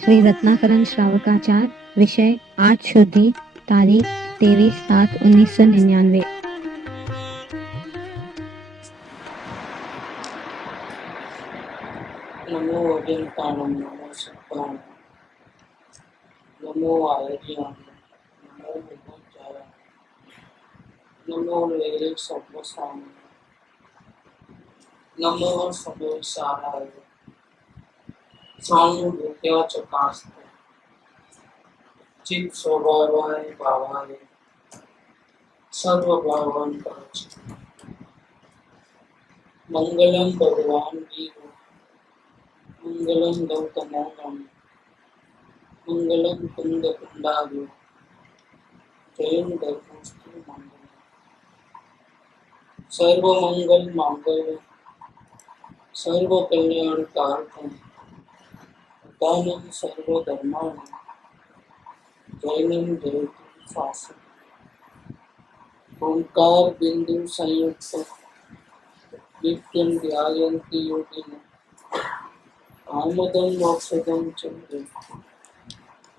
श्री रत्नाकरण श्रावकाचार्य। विषय आज शुद्धि। तारीख 23/7/1999। नमो अजंताणं नमो सत्ताणं नमो आयर्याणं नमो विभूतये नमो वैरे सर्वसामान्य नमो सर्वसाराय सानुभूत्या च कास्ते चित् स्वभावाय भावाय सर्वभावान् परच मंगलम भगवान वीर मंगलम गौतमो नम मंगलम कुंद कुंडालु जयं धर्मस्तु मंगलम सर्वमंगल मांगल्य सर्व कल्याण कारकम दानम सर्वधर्माणं जैनम जयतु शासनम ओंकार बिंदु संयुक्त नित्यं ध्यायन्ति योगिनः आमदं मोक्षदं च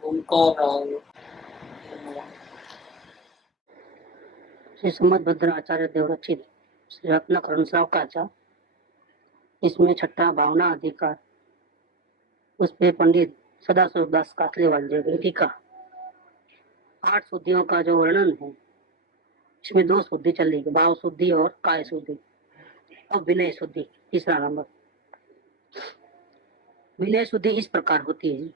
ओंकाराय नमः। श्री संबतभद्र आचार्य देवरचित श्री रत्नाकरण श्रावकाचार्य। इसमें छठा भावना अधिकार, उस पे पंडित सदाशिव दास कासलेवाल जी का 8 शुद्धियों का जो वर्णन है, इसमें 2 शुद्धि चलेगी, भाव शुद्धि और काय शुद्धि। अब विनय शुद्धि तीसरा नंबर। विनय शुद्धि इस प्रकार होती है,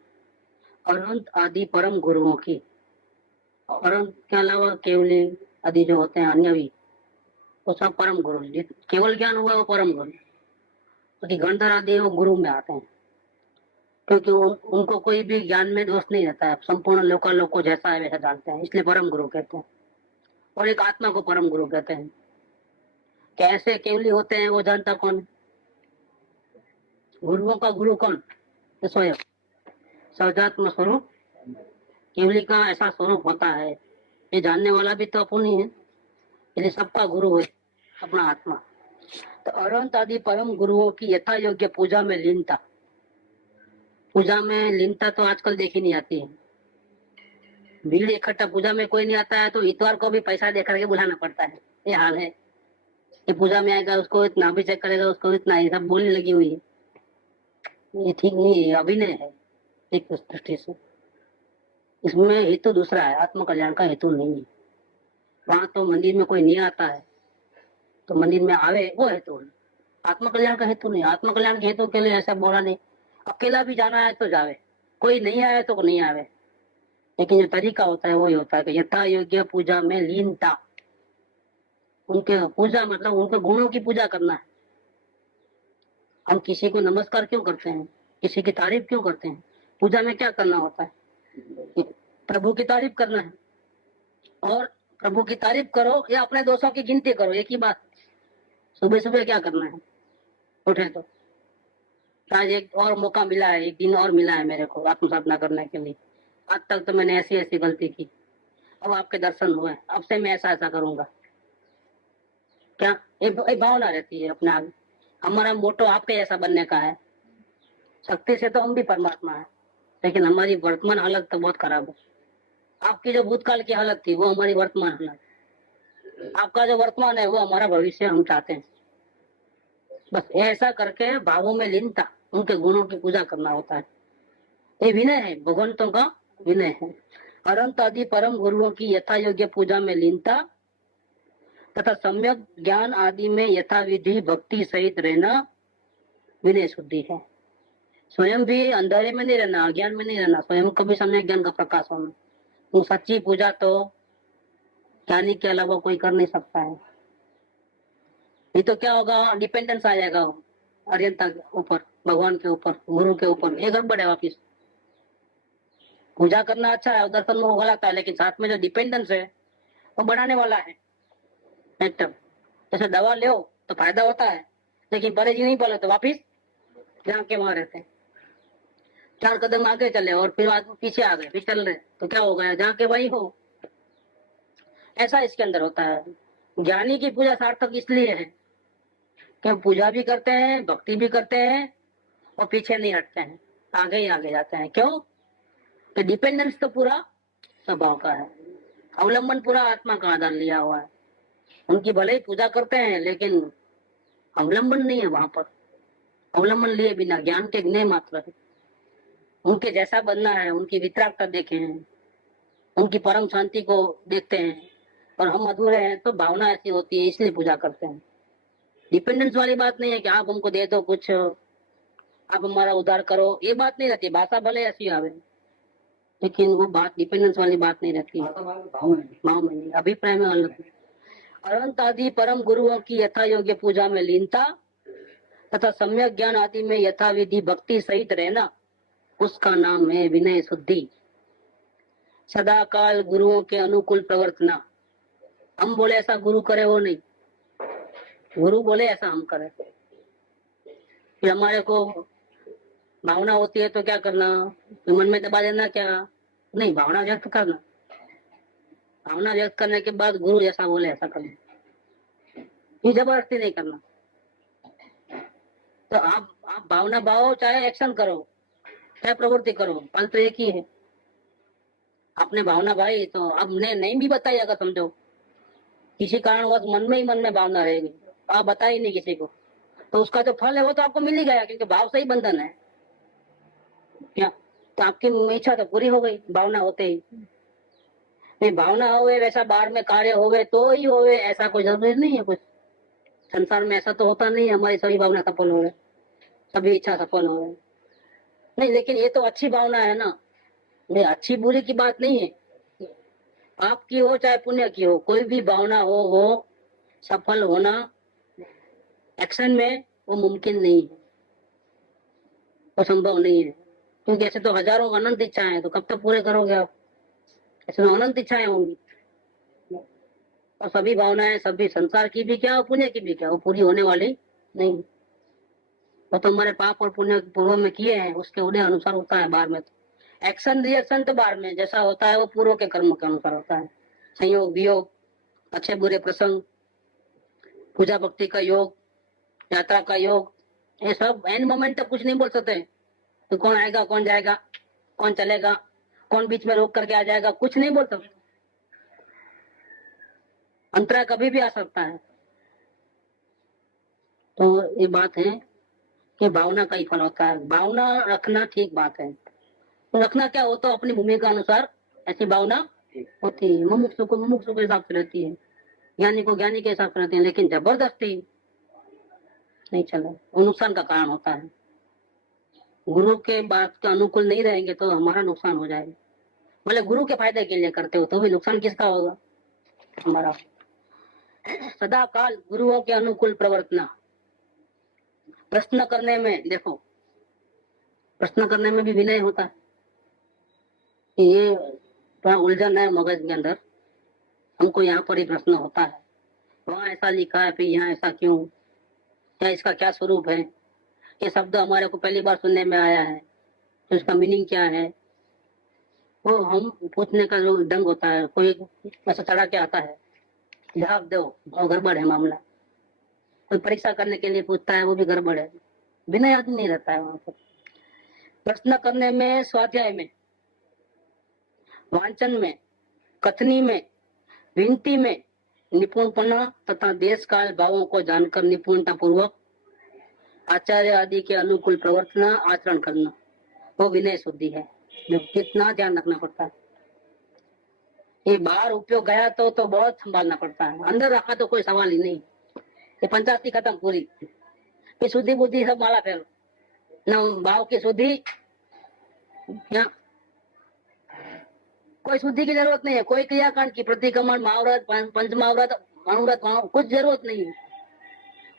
अरहंत आदि परम गुरुओं की, अरहंत के अलावा केवली आदि जो होते हैं अन्य भी, वो सब परम गुरु। केवल ज्ञान हुआ वो परम गुरु, क्योंकि गंधर आदि वो गुरु में आते हैं, क्योंकि उनको कोई भी ज्ञान में दोष नहीं रहता है, संपूर्ण लोकालोक को जैसा है वैसा जानते हैं, इसलिए परम गुरु कहते हैं। और एक आत्मा को परम गुरु कहते हैं। कैसे केवली होते हैं वो जानता कौन? गुरुओं का गुरु कौन? तो स्वयं सहजात्म स्वरूप केवली का ऐसा स्वरूप होता है, ये जानने वाला भी तो अपन ही है, इसलिए सबका गुरु है अपना आत्मा। तो अरहंत आदि परम गुरुओं की यथा योग्य पूजा में लीनता। पूजा में लीनता तो आजकल देखी नहीं आती है। भीड़ इकट्ठा पूजा में कोई नहीं आता है तो इतवार को भी पैसा दे करके बुलाना पड़ता है, ये हाल है। ये पूजा में आएगा उसको इतना, अभिषेक करेगा उसको इतना, ये सब बोलने लगी हुई है। ये ठीक नहीं है, अभिनय है एक दृष्टि से। इसमें हेतु दूसरा है, आत्म कल्याण का हेतु नहीं है। वहां तो मंदिर में कोई नहीं आता है तो मंदिर में आवे वो हेतु है, आत्म कल्याण का हेतु नहीं। आत्म कल्याण के हेतु के लिए ऐसा बोला नहीं, अकेला भी जाना है तो जावे, कोई नहीं आए तो नहीं आवे। लेकिन जो तरीका होता है वही होता है कि यथा योग्य पूजा में लीनता। उनके पूजा मतलब उनके गुणों की पूजा करना है। हम किसी को नमस्कार क्यों करते हैं, किसी की तारीफ क्यों करते हैं? पूजा में क्या करना होता है? प्रभु की तारीफ करना है। और प्रभु की तारीफ करो या अपने दोषों की गिनती करो, एक ही बात। सुबह सुबह क्या करना है, उठे तो आज एक और मौका मिला है, एक दिन और मिला है मेरे को आत्मसाधना करने के लिए। आज तक तो मैंने ऐसी ऐसी गलती की, अब आपके दर्शन हुए, अब से मैं ऐसा ऐसा करूंगा। क्या एक भावना रहती है अपने आप। हमारा मोटो आपके ऐसा बनने का है। शक्ति से तो हम भी परमात्मा है, लेकिन हमारी वर्तमान हालत तो बहुत खराब है। आपकी जो भूतकाल की हालत थी वो हमारी वर्तमान हालत, आपका जो वर्तमान है वो हमारा भविष्य हम चाहते हैं। बस ऐसा करके भावों में लीनता, उनके गुणों की पूजा करना होता है। ये विनय है, भगवंतों का विनय है। अनंत आदि परम गुरुओं की यथा योग्य पूजा में लीनता तथा सम्यक ज्ञान आदि में यथाविधि भक्ति सहित रहना विनय शुद्धि है। स्वयं भी अंधेरे में नहीं रहना, अज्ञान में नहीं रहना, स्वयं को भी सम्यक ज्ञान का प्रकाश होना। तो सच्ची पूजा तो ज्ञानी के अलावा कोई कर नहीं सकता है। ये तो क्या होगा, डिपेंडेंस आ जाएगा अरियंता के ऊपर, भगवान के ऊपर, गुरु के ऊपर। ये गड़बड़ है। वापिस पूजा करना अच्छा है, दर्शन में गलत है, लेकिन साथ में जो डिपेंडेंस है वो बढ़ाने वाला है एकदम। जैसे दवा लो तो फायदा होता है, लेकिन परहेज नहीं पालो तो वापिस जहाँ के वहां रहते हैं। 4 कदम आगे चले और फिर आगे पीछे आ गए, फिर चल रहे, तो क्या हो गया, जहाँ के वही हो। ऐसा इसके अंदर होता है। ज्ञानी की पूजा सार्थक इसलिए है कि पूजा भी करते हैं, भक्ति भी करते हैं और पीछे नहीं हटते हैं। आगे ही आगे जाते हैं। क्यों? कि डिपेंडेंस तो पूरा स्वभाव का है, अवलंबन पूरा आत्मा का आधार लिया हुआ है। उनकी भले ही पूजा करते हैं लेकिन अवलंबन नहीं है वहां पर, अवलंबन लिए बिना ज्ञान के ज्ञेय मात्र है। उनके जैसा बनना है, उनकी वितरागता देखे हैं, उनकी परम शांति को देखते हैं, और हम अधूरे हैं तो भावना ऐसी होती है इसलिए पूजा करते हैं। डिपेंडेंस वाली बात नहीं है कि आप हमको दे दो कुछ, आप हमारा उद्धार करो, ये बात नहीं रहती। भाषा भले ऐसी आवे लेकिन वो बात डिपेंडेंस वाली बात नहीं रहती है, भाव में नहीं, अभिप्राय में अलग है। अनंत आदि परम गुरुओं की यथा योग्य पूजा में लीनता तथा सम्यक ज्ञान आदि में यथाविधि भक्ति सहित रहना, उसका नाम है विनय शुद्धि। सदा काल गुरुओं के अनुकूल प्रवर्तना। हम बोले ऐसा गुरु करे वो नहीं, गुरु बोले ऐसा हम करें। फिर हमारे को भावना होती है तो क्या करना, मन में दबा देना क्या? नहीं, भावना व्यक्त करना, भावना व्यक्त करने के बाद गुरु जैसा बोले ऐसा करना, ये जबरदस्ती नहीं करना। तो आप भावना भाव, चाहे एक्शन करो चाहे प्रवृत्ति करो, फल तो एक ही है। आपने भावना भाई तो अब नहीं भी बताई, अगर समझो किसी कारणवश मन में भावना रहेगी, आप बताए नहीं किसी को, तो उसका जो फल है वो तो आपको मिल ही गया, क्योंकि भाव से ही बंधन है क्या? तो आपकी इच्छा तो पूरी हो गई भावना होते ही। नहीं, भावना होवे वैसा बाहर में कार्य होवे तो ही होवे, ऐसा कोई जरूरी नहीं है। कुछ संसार में ऐसा तो होता नहीं है हमारी सभी भावना सफल हो, सभी इच्छा सफल हो। नहीं, लेकिन ये तो अच्छी भावना है ना, ये अच्छी बुरी की बात नहीं है। पाप की हो चाहे पुण्य की हो, कोई भी भावना हो वो सफल होना एक्शन में वो मुमकिन नहीं है, वो संभव नहीं है। क्योंकि ऐसे तो हजारों अनंत इच्छाएं हैं, तो कब तक पूरे करोगे आप? ऐसे तो अनंत इच्छाएं होंगी, और सभी भावनाएं, सभी संसार की भी क्या और पुण्य की भी क्या, वो पूरी होने वाली नहीं। वो तो हमारे पाप और पुण्य पूर्व में किए हैं उसके उदय अनुसार होता है। बाहर में तो एक्शन रिएक्शन तो बाहर में जैसा होता है वो पूर्व के कर्म के अनुसार होता है। संयोग वियोग, अच्छे बुरे प्रसंग, पूजा भक्ति का योग, यात्रा का योग, ये सब एंड मोमेंट तक कुछ नहीं बोल सकते। तो कौन आएगा कौन जाएगा, कौन चलेगा, कौन बीच में रोक करके आ जाएगा, कुछ नहीं बोल सकते। अंतरा कभी भी आ सकता है। तो ये बात है कि भावना का ही फल होता है। भावना रखना ठीक बात है, तो रखना क्या हो तो अपनी भूमिका अनुसार ऐसी भावना होती है। मुमुक्षु को मुमुक्षु के हिसाब से रहती है, ज्ञानी को ज्ञानी के हिसाब से रहती है, लेकिन जबरदस्ती नहीं चले, वो नुकसान का कारण होता है। गुरु के बात के अनुकूल नहीं रहेंगे तो हमारा नुकसान हो जाएगा। बोले गुरु के फायदे के लिए करते हो तो भी नुकसान किसका होगा? हमारा। सदा काल गुरुओं के अनुकूल प्रवर्तना। प्रश्न करने में देखो, प्रश्न करने में भी विनय होता है। ये थोड़ा उलझन है मगज के अंदर, हमको यहाँ पर ही प्रश्न होता है, वहाँ ऐसा लिखा है फिर यहाँ ऐसा क्यों, क्या इसका क्या स्वरूप है, ये शब्द हमारे को पहली बार सुनने में आया है तो इसका मीनिंग क्या है, वो हम पूछने का जो ढंग होता है। कोई ऐसा चढ़ा के आता है, जवाब दो, और गड़बड़ है मामला। कोई परीक्षा करने के लिए पूछता है, वो भी गड़बड़ है, विनय आदमी नहीं रहता है वहां पर। प्रश्न करने में, स्वाध्याय में, वांचन में, कथनी में, विनती में निपुणपना तथा देश काल भावों को जानकर निपुणता पूर्वक आचार्य आदि के अनुकूल प्रवर्तना आचरण करना, वो विनय शुद्धि है, जो कितना ध्यान रखना पड़ता है। ये बाहर उपयोग गया तो बहुत संभालना पड़ता है, अंदर रखा तो कोई सवाल ही नहीं। ये पंचायती खत्म पूरी, ये शुद्धि बुद्धि सब माला फेर, न भाव की शुद्धि, क्या कोई शुद्धि की जरूरत नहीं है। कोई क्रियाकांड की प्रतिक्रमण, महाव्रत, पंचमहाव्रत, अनुव्रत, कुछ जरूरत नहीं है।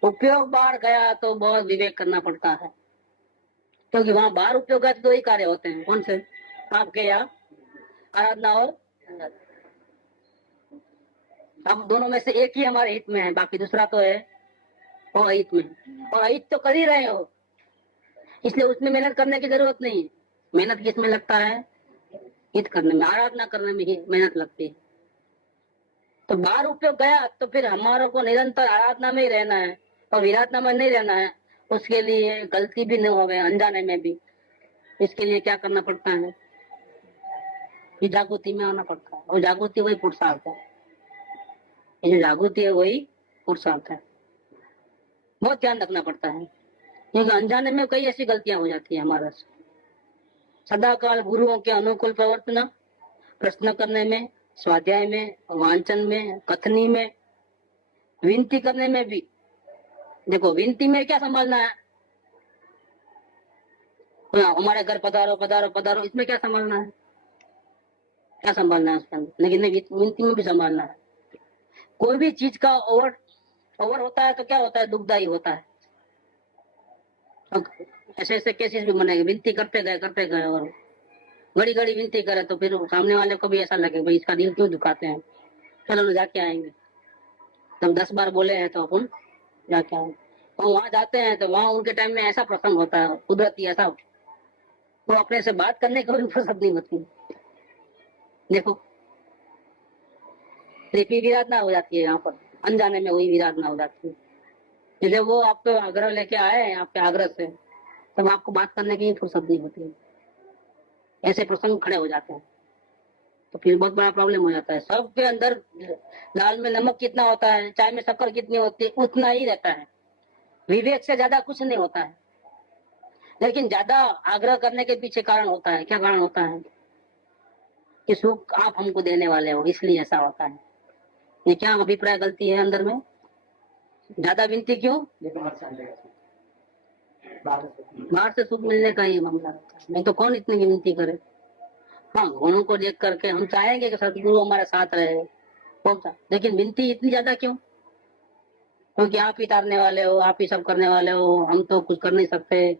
उपयोग बाहर गया तो बहुत विवेक करना पड़ता है, क्योंकि वहां बाहर उपयोग गया तो दो ही कार्य होते हैं। कौन से? आपके यहाँ आराधना और अब दोनों में से एक ही हमारे हित में है, बाकी दूसरा तो है वो अहित में, और अहित तो कर ही रहे हो, इसलिए उसमें मेहनत करने की जरूरत नहीं है। मेहनत किसमें लगता है? हित करने में, आराधना करने में ही मेहनत लगती है। तो बाहर उपयोग गया तो फिर हमारे को निरंतर आराधना में ही रहना है और विराधना में नहीं रहना है। उसके लिए गलती भी न होवे, अनजाने में भी इसके लिए क्या करना पड़ता है? ये जागृति में आना पड़ता है, और जागृति वही पुरुषार्थ है। ये जो जागृति है वही पुरुषार्थ है। बहुत ध्यान रखना पड़ता है, क्योंकि अनजाने में कई ऐसी गलतियां हो जाती है हमारा से। सदाकाल गुरुओं के अनुकूल प्रवर्तना, प्रश्न करने में, स्वाध्याय में, वांचन में, कथनी में, विनती करने में भी। देखो विनती में क्या संभालना है? हमारे घर पधारो पधारो पधारो, इसमें क्या संभालना है? क्या संभालना है उसके अंदर? लेकिन विनती में भी संभालना है। कोई भी चीज का ओवर होता है तो क्या होता है? दुखदायी होता है। ऐसे ऐसे केसेस भी बनेंगे, विनती करते गए और घड़ी घड़ी विनती करे तो फिर सामने वाले को भी ऐसा लगे भाई इसका दिल क्यों दुखाते हैं, चलो जाके आएंगे। तब 10 बार बोले हैं तो अपन जाके आएंगे। और वहां जाते हैं तो वहां उनके टाइम में ऐसा प्रसंग होता है कुदरती ऐसा, वो अपने से बात करने को भी फुर्सत नहीं होती। देखो विराधना हो जाती है यहाँ पर, अनजाने में वही विराधना हो जाती है। जब वो आपको आग्रह लेके आए आपके आग्रह से, तब आपको बात करने की फुर्सत नहीं होती। ऐसे प्रसंग खड़े हो जाते हैं तो फिर बहुत बड़ा प्रॉब्लम हो जाता है। सबके अंदर दाल में नमक कितना होता है, चाय में शक्कर कितनी होती है, उतना ही रहता है। विवेक से ज्यादा कुछ नहीं होता है। लेकिन ज्यादा आग्रह करने के पीछे कारण होता है। क्या कारण होता है? कि सुख आप हमको देने वाले हो, इसलिए ऐसा होता है। ये क्या अभिप्राय गलती है अंदर में? ज्यादा विनती क्यों? बाहर से सुख मिलने का ही मामला रहता है, नहीं तो कौन इतनी विनती करे। हाँ, गुणों को देख करके हम चाहेंगे कि सदगुरु हमारे साथ रहे, पहुंचा, लेकिन विनती इतनी ज्यादा क्यों? क्योंकि आप ही तारने वाले हो, आप ही सब करने वाले हो, हम तो कुछ कर नहीं सकते,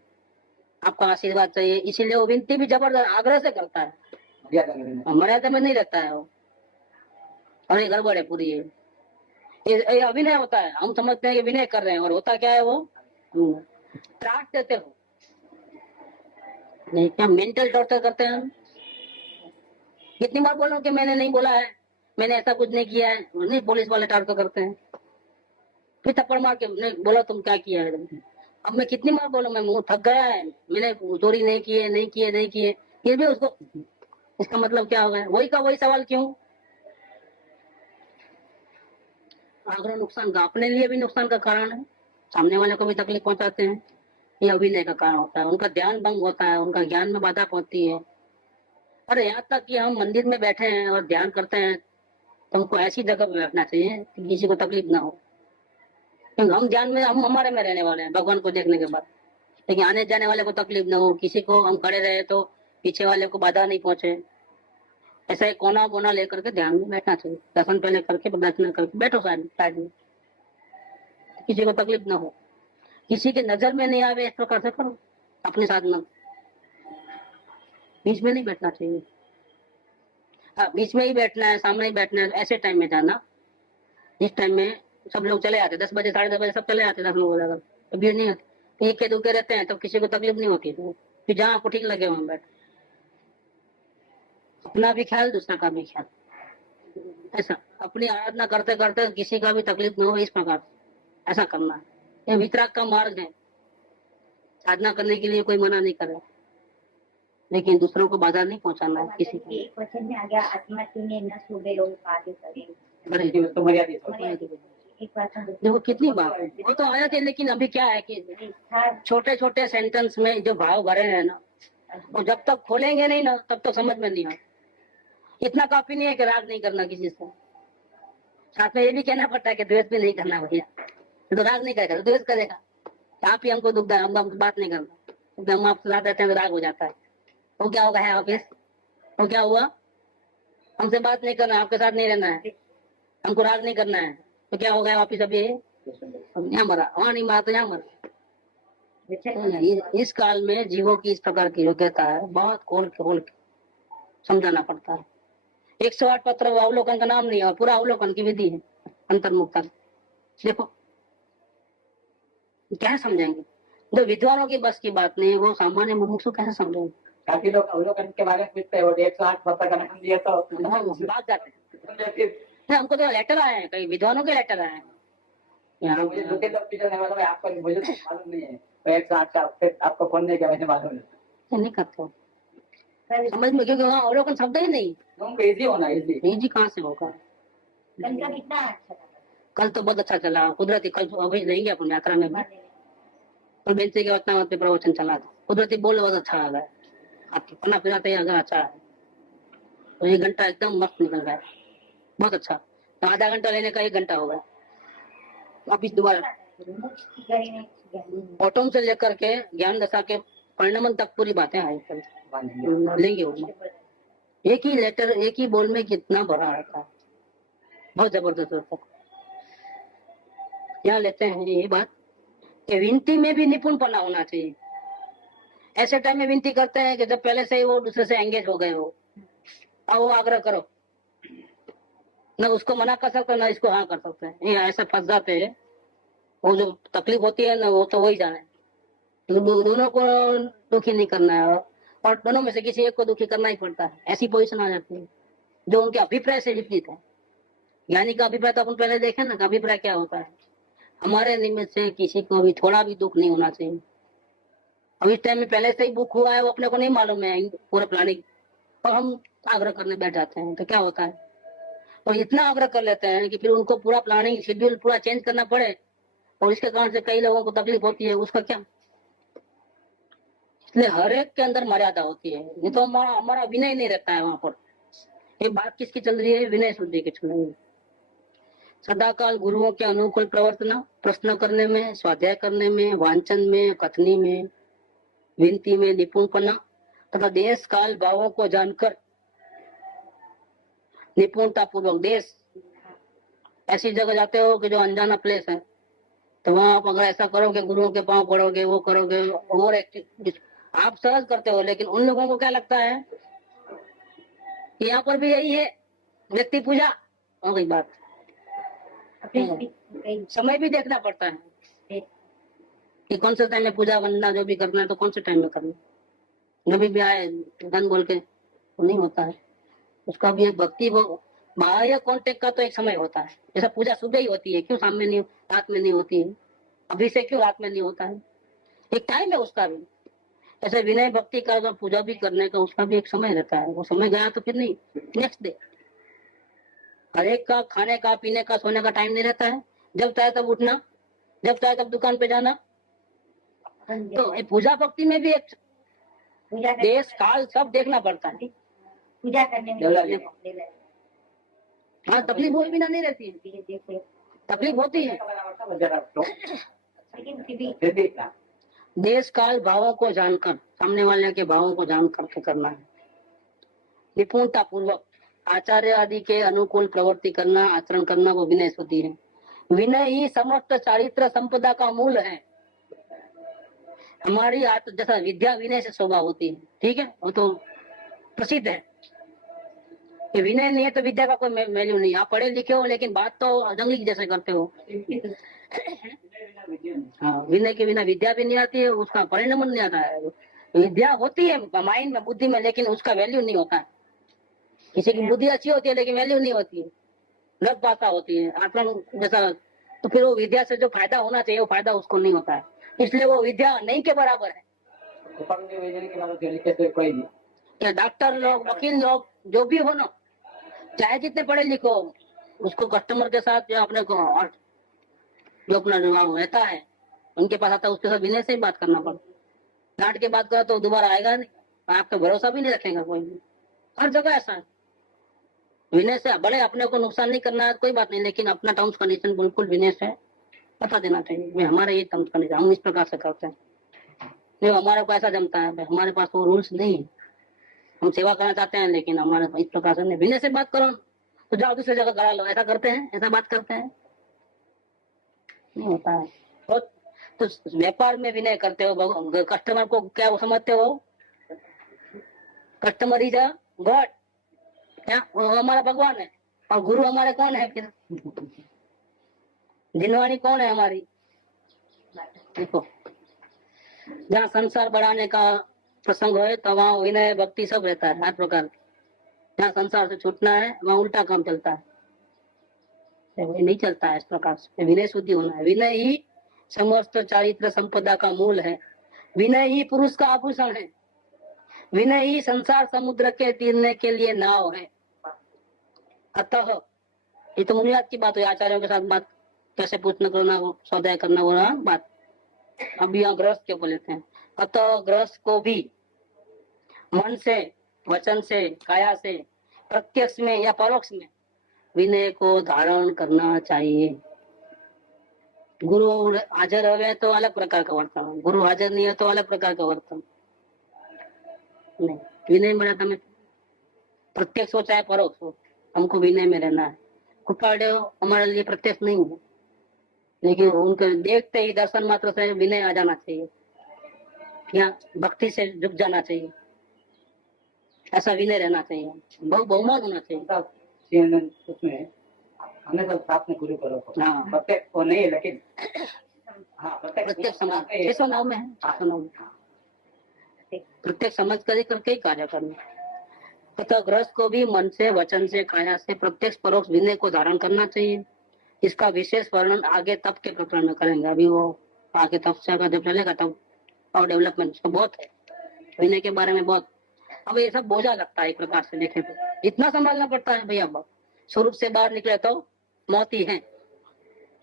आपका आशीर्वाद चाहिए। इसीलिए वो विनती भी जबरदस्त आग्रह से करता है, मर्यादा में नहीं रहता है वो। और ये गड़बड़ है पूरी। ये अभिनय होता है, हम समझते हैं कि विनय कर रहे हैं, और होता क्या है? वो त्रास देते हो, नहीं क्या मेंटल टॉर्चर करते हैं हम। कितनी बार बोलो कि मैंने नहीं बोला है, मैंने ऐसा कुछ नहीं किया है, नहीं पुलिस वाले टॉर्चर करते हैं। फिर थप्पड़ मार के नहीं बोला तुम क्या किया है। अब मैं कितनी बार बोलूं, मैं मुंह थक गया है, मैंने चोरी नहीं किए, फिर भी उसको, इसका मतलब क्या होगा? वही का वही सवाल क्यों? आग्रह नुकसान का, अपने लिए भी नुकसान का कारण है, सामने वाले को भी तकलीफ पहुंचाते हैं। ये अभिनय का कारण होता है, उनका ध्यान भंग होता है, उनका ज्ञान में बाधा पहुंचती है। और यहाँ तक कि हम मंदिर में बैठे हैं और ध्यान करते हैं तो हमको ऐसी जगह पे बैठना चाहिए कि किसी को तकलीफ ना हो। क्योंकि हम ध्यान में, हम हमारे में रहने वाले हैं भगवान को देखने के बाद, लेकिन आने जाने वाले को तकलीफ ना हो, किसी को हम खड़े रहे तो पीछे वाले को बाधा नहीं पहुंचे। ऐसा एक कोना बोना लेकर के ध्यान में बैठना चाहिए। दर्शन पहले करके प्रार्थना करके बैठो साइड में, किसी को तकलीफ ना हो, किसी के नजर में नहीं आवे, इस प्रकार से करो अपने साधना। बीच में नहीं बैठना चाहिए। हाँ, बीच में ही बैठना है, सामने ही बैठना है। ऐसे टाइम में जाना जिस टाइम में सब लोग चले आते, 10 बजे 10:30 बजे सब चले आते, 10 बजे तो भीड़ नहीं होती। एक के दुके रहते हैं तो किसी को तकलीफ नहीं होती। तो फिर जहाँ आपको ठीक लगे वहां बैठ, अपना भी ख्याल दूसरा का भी ख्याल, ऐसा अपनी आराधना करते करते किसी का भी तकलीफ न हो, इस प्रकार ऐसा करना है। ये वितराग का मार्ग है। साधना करने के लिए कोई मना नहीं कर रहा, लेकिन दूसरों को बाधा नहीं पहुंचाना है किसी को। एक वचन में आ गया, आत्मा ने न सूबे लोग कार्य करें। देखो कितनी बात वो तो आया थे, लेकिन अभी क्या है कि छोटे छोटे सेंटेंस में जो भाव भरे हैं ना, वो जब तक खोलेंगे नहीं ना तब तक समझ में नहीं आता। इतना काफी नहीं है कि राग नहीं करना किसी से, साथ में ये भी कहना पड़ता है कि द्वेष भी नहीं करना भैया। तो राग नहीं करेगा तो द्वेष करेगा, आप ही हमको दुख, हम बात नहीं करना, हम आपसे साथ रहते हैं तो राग हो जाता है। वो क्या होगा है ऑफिस, वो क्या हुआ, हमसे बात नहीं करना, आपके साथ नहीं रहना है, हमको राग नहीं करना है, तो क्या हो गया वापिस? अभी यहाँ मरा, वहां नहीं मरा तो यहाँ मरा। इस काल में जीवों की इस प्रकार की योग्यता है, बहुत खोल के समझाना पड़ता है। 108 पत्र अवलोकन का नाम नहीं है, पूरा अवलोकन की विधि है अंतर्मुक्ता। देखो क्या समझेंगे, जो विद्वानों की बस की बात नहीं है, वो सामान्य मुमुक्षु कैसे समझेंगे? काफी लोग अवलोकन के बारे में पूछते हैं, 108 पत्र का नाम दिया तो भाग जाते हैं। हमको तो लेटर आए हैं, कई विद्वानों के लेटर आए हैं। मुझे दूसरे लोग पीछे वाला है, आपको मुझे तो मालूम नहीं है, तो 108 का फिर आपको फोन नहीं किया, मुझे मालूम है। क्या नहीं करते हो समझ में, क्योंकि वहाँ अवलोकन शब्द ही नहीं। तुम इजी होना इजी। जी कहाँ से होगा। कल का कितना अच्छा था। कल तो बहुत अच्छा चला कुदरती। कल अभी लेंगे अपन यात्रा में भी। कल बेंचे के वतना पे प्रवचन चला था कुदरती। बोल बहुत अच्छा आ गया। आपकी पन्ना फिराते ही अगर अच्छा है तो 1 घंटा एकदम मस्त निकल गया। बहुत अच्छा। तो आधा घंटा लेने का 1 घंटा हो गया। वापिस दोबारा ऑटोम से लेकर के ज्ञान दशा के परिणमन तक पूरी बातें आई कल लेंगे उसमें। एक ही लेटर एक ही बोल में कितना भरा रहता है। बहुत जबरदस्त होता है। यहाँ लेते हैं ये बात कि विनती में भी निपुणपना होना चाहिए। ऐसे टाइम में विनती करते हैं कि जब पहले से ही वो दूसरे से एंगेज हो गए हो और वो आग्रह करो, ना उसको मना कर सकते ना इसको हाँ कर सकते हैं। ये ऐसे फंस जाते हैं। वो जो तकलीफ होती है ना वो तो वही जाने। दोनों को दुखी नहीं करना है और दोनों में से किसी एक को दुखी करना ही पड़ता है। ऐसी पोजीशन आ जाती है जो उनके अभिप्राय से विपरीत है। ज्ञानी का अभिप्राय तो अपन पहले देखें ना, अभिप्राय क्या होता है। हमारे निमित्त से किसी को भी थोड़ा भी दुख नहीं होना चाहिए। अब इस टाइम में पहले से ही बुक हुआ है वो अपने को नहीं मालूम है पूरा प्लानिंग, और हम आग्रह करने बैठ जाते हैं तो क्या होता है। और इतना आग्रह कर लेते हैं कि फिर उनको पूरा प्लानिंग शेड्यूल पूरा चेंज करना पड़े और इसके कारण से कई लोगों को तकलीफ होती है। उसका क्या। इसलिए हर एक के अंदर मर्यादा होती है। नहीं तो हमारा विनय नहीं रहता है वहां पर। ये बात किसकी चल रही है। विनय शुद्धि की चल रही है। सदाकाल गुरुओं के अनुकूल प्रवर्तना, प्रश्न करने में, स्वाध्याय करने में, वांचन में, कथनी में, विनती में निपुणपना तथा देश काल भावों को जानकर निपुणता पूर्वक। देश ऐसी जगह जाते हो कि जो अनजाना प्लेस है तो वहां आप अगर ऐसा करोगे गुरुओं के पांव पड़ोगे वो करोगे और आप सहज करते हो, लेकिन उन लोगों को क्या लगता है कि यहाँ पर भी यही है व्यक्ति पूजा हो गई बात। समय भी देखना पड़ता है कि कौन से टाइम में पूजा करना, जो भी करना है तो कौन से टाइम में करना। जब भी आए धन बोल के तो नहीं होता है। उसका भी एक भक्ति बाह्य कॉन्टेक्ट का तो एक समय होता है। जैसा पूजा सुबह ही होती है, क्यों शाम में नहीं, रात में नहीं होती है। अभी से क्यों रात में नहीं होता है, एक टाइम है उसका भी। ऐसे विनय भक्ति का अगर पूजा भी करने का उसका भी एक समय रहता है। वो समय गया तो फिर नहीं, नेक्स्ट डे। हर एक का खाने का, पीने का, सोने का टाइम नहीं रहता है। जब चाहे तब उठना, जब चाहे तब दुकान पे जाना। तो पूजा भक्ति में भी एक देश काल सब देखना पड़ता है। पूजा करने में हाँ तकलीफ हुई बिना नहीं रहती है, तकलीफ होती है। देश काल भावों को जानकर, सामने वाले के भावों को जान करके करना है। निपुणता पूर्वक आचार्य आदि के अनुकूल प्रवृत्ति करना, आचरण करना, वो विनय शुद्धि है। विनय ही समस्त चारित्र संपदा का मूल है। हमारी जैसा विद्या विनय से शोभा होती है, ठीक है, वो तो प्रसिद्ध है कि विनय नहीं है तो विद्या का कोई वैल्यू नहीं। आप पढ़े लिखे हो लेकिन बात तो जंगली जैसे करते हो। हाँ, विनय के बिना विद्या भी नहीं आती है, उसका परिणाम नहीं आता है। विद्या होती है माइंड में, बुद्धि में, लेकिन उसका वैल्यू नहीं होता है। किसी की बुद्धि अच्छी होती है लेकिन वैल्यू नहीं होती है, गलत भाषा होती है, आचरण जैसा। तो फिर वो विद्या से जो फायदा होना चाहिए वो फायदा उसको नहीं होता है। इसलिए वो विद्या नहीं के बराबर है। क्या डॉक्टर लोग, वकील लोग, जो भी हो ना, चाहे जितने पढ़े लिखो, उसको कस्टमर के साथ या अपने को जो अपना रहता है उनके पास आता है, उसके साथ विनय से ही बात करना पड़ता। डांट के बात करो तो दोबारा आएगा नहीं, आप पे भरोसा भी नहीं रखेगा कोई भी। हर जगह ऐसा है। विनय से बड़े अपने को नुकसान नहीं करना है कोई बात नहीं, लेकिन अपना टर्म्स कंडीशन बिल्कुल विनय से बता देना चाहिए। हमारे ये टर्म्स कंडीशन हम इस प्रकार से करते हैं, नहीं हमारे को ऐसा जमता है। हमारे पास वो रूल्स नहीं है। हम सेवा करना चाहते हैं लेकिन हमारे इस प्रकार से नहीं। विनय से बात करो तो जाओ दूसरी जगह करा लो। ऐसा करते हैं, ऐसा बात करते हैं, नहीं होता है। तो व्यापार में विनय करते हो, कस्टमर को क्या वो समझते हो, कस्टमर इज अ गॉड, क्या वो हमारा भगवान है। और गुरु हमारे कौन है फिर, जिनवाणी कौन है हमारी। देखो जहाँ संसार बढ़ाने का प्रसंग हो तो वहाँ विनय भक्ति सब रहता है हर प्रकार। जहाँ संसार से छूटना है वहाँ उल्टा काम चलता है, नहीं चलता है इस प्रकार से। विनय शुद्धि होना है। विनय ही समस्त चारित्र संपदा का मूल है। विनय ही पुरुष का आभूषण है। विनय ही संसार समुद्र के तीरने के लिए नाव है। अतः ये तो मुनियात की बात हुई, आचार्यों के साथ बात कैसे पूछना करना स्वाध्याय करना वो रहा बात। अब यहाँ गृहस्थ के ऊपर लेते हैं। अतः गृहस्थ को भी मन से, वचन से, काया से, प्रत्यक्ष में या परोक्ष में विनय को धारण करना चाहिए। गुरु हाजिर हो तो अलग प्रकार का वर्तन, गुरु हाजिर नहीं है तो अलग प्रकार का वर्तन नहीं। विनय में रहता में प्रत्यक्ष हो चाहे परोक्ष हो, हमको विनय में रहना है। कृपादेव हमारे लिए प्रत्यक्ष नहीं है, लेकिन उनके देखते ही दर्शन मात्र से विनय आ जाना चाहिए, या भक्ति से झुक जाना चाहिए, ऐसा विनय रहना चाहिए, बहुमान होना चाहिए। उसमें हमने तो साथ में गुरु करो हाँ प्रत्यक्ष को नहीं, लेकिन हाँ प्रत्यक्ष समाज 609 में है, 609 में प्रत्येक समझ कर करके ही कार्य करना। तथा गृहस्थ को भी मन से, वचन से, काया से प्रत्यक्ष परोक्ष विनय को धारण करना चाहिए। इसका विशेष वर्णन आगे तप के प्रकरण में करेंगे। अभी वो आगे तपस्या का जब चलेगा तब और डेवलपमेंट उसका बहुत है, विनय के बारे में बहुत। अब ये सब बोझा लगता है एक प्रकार से देखें तो, इतना संभालना पड़ता है भैया। स्वरूप से बाहर निकले तो मौत ही है,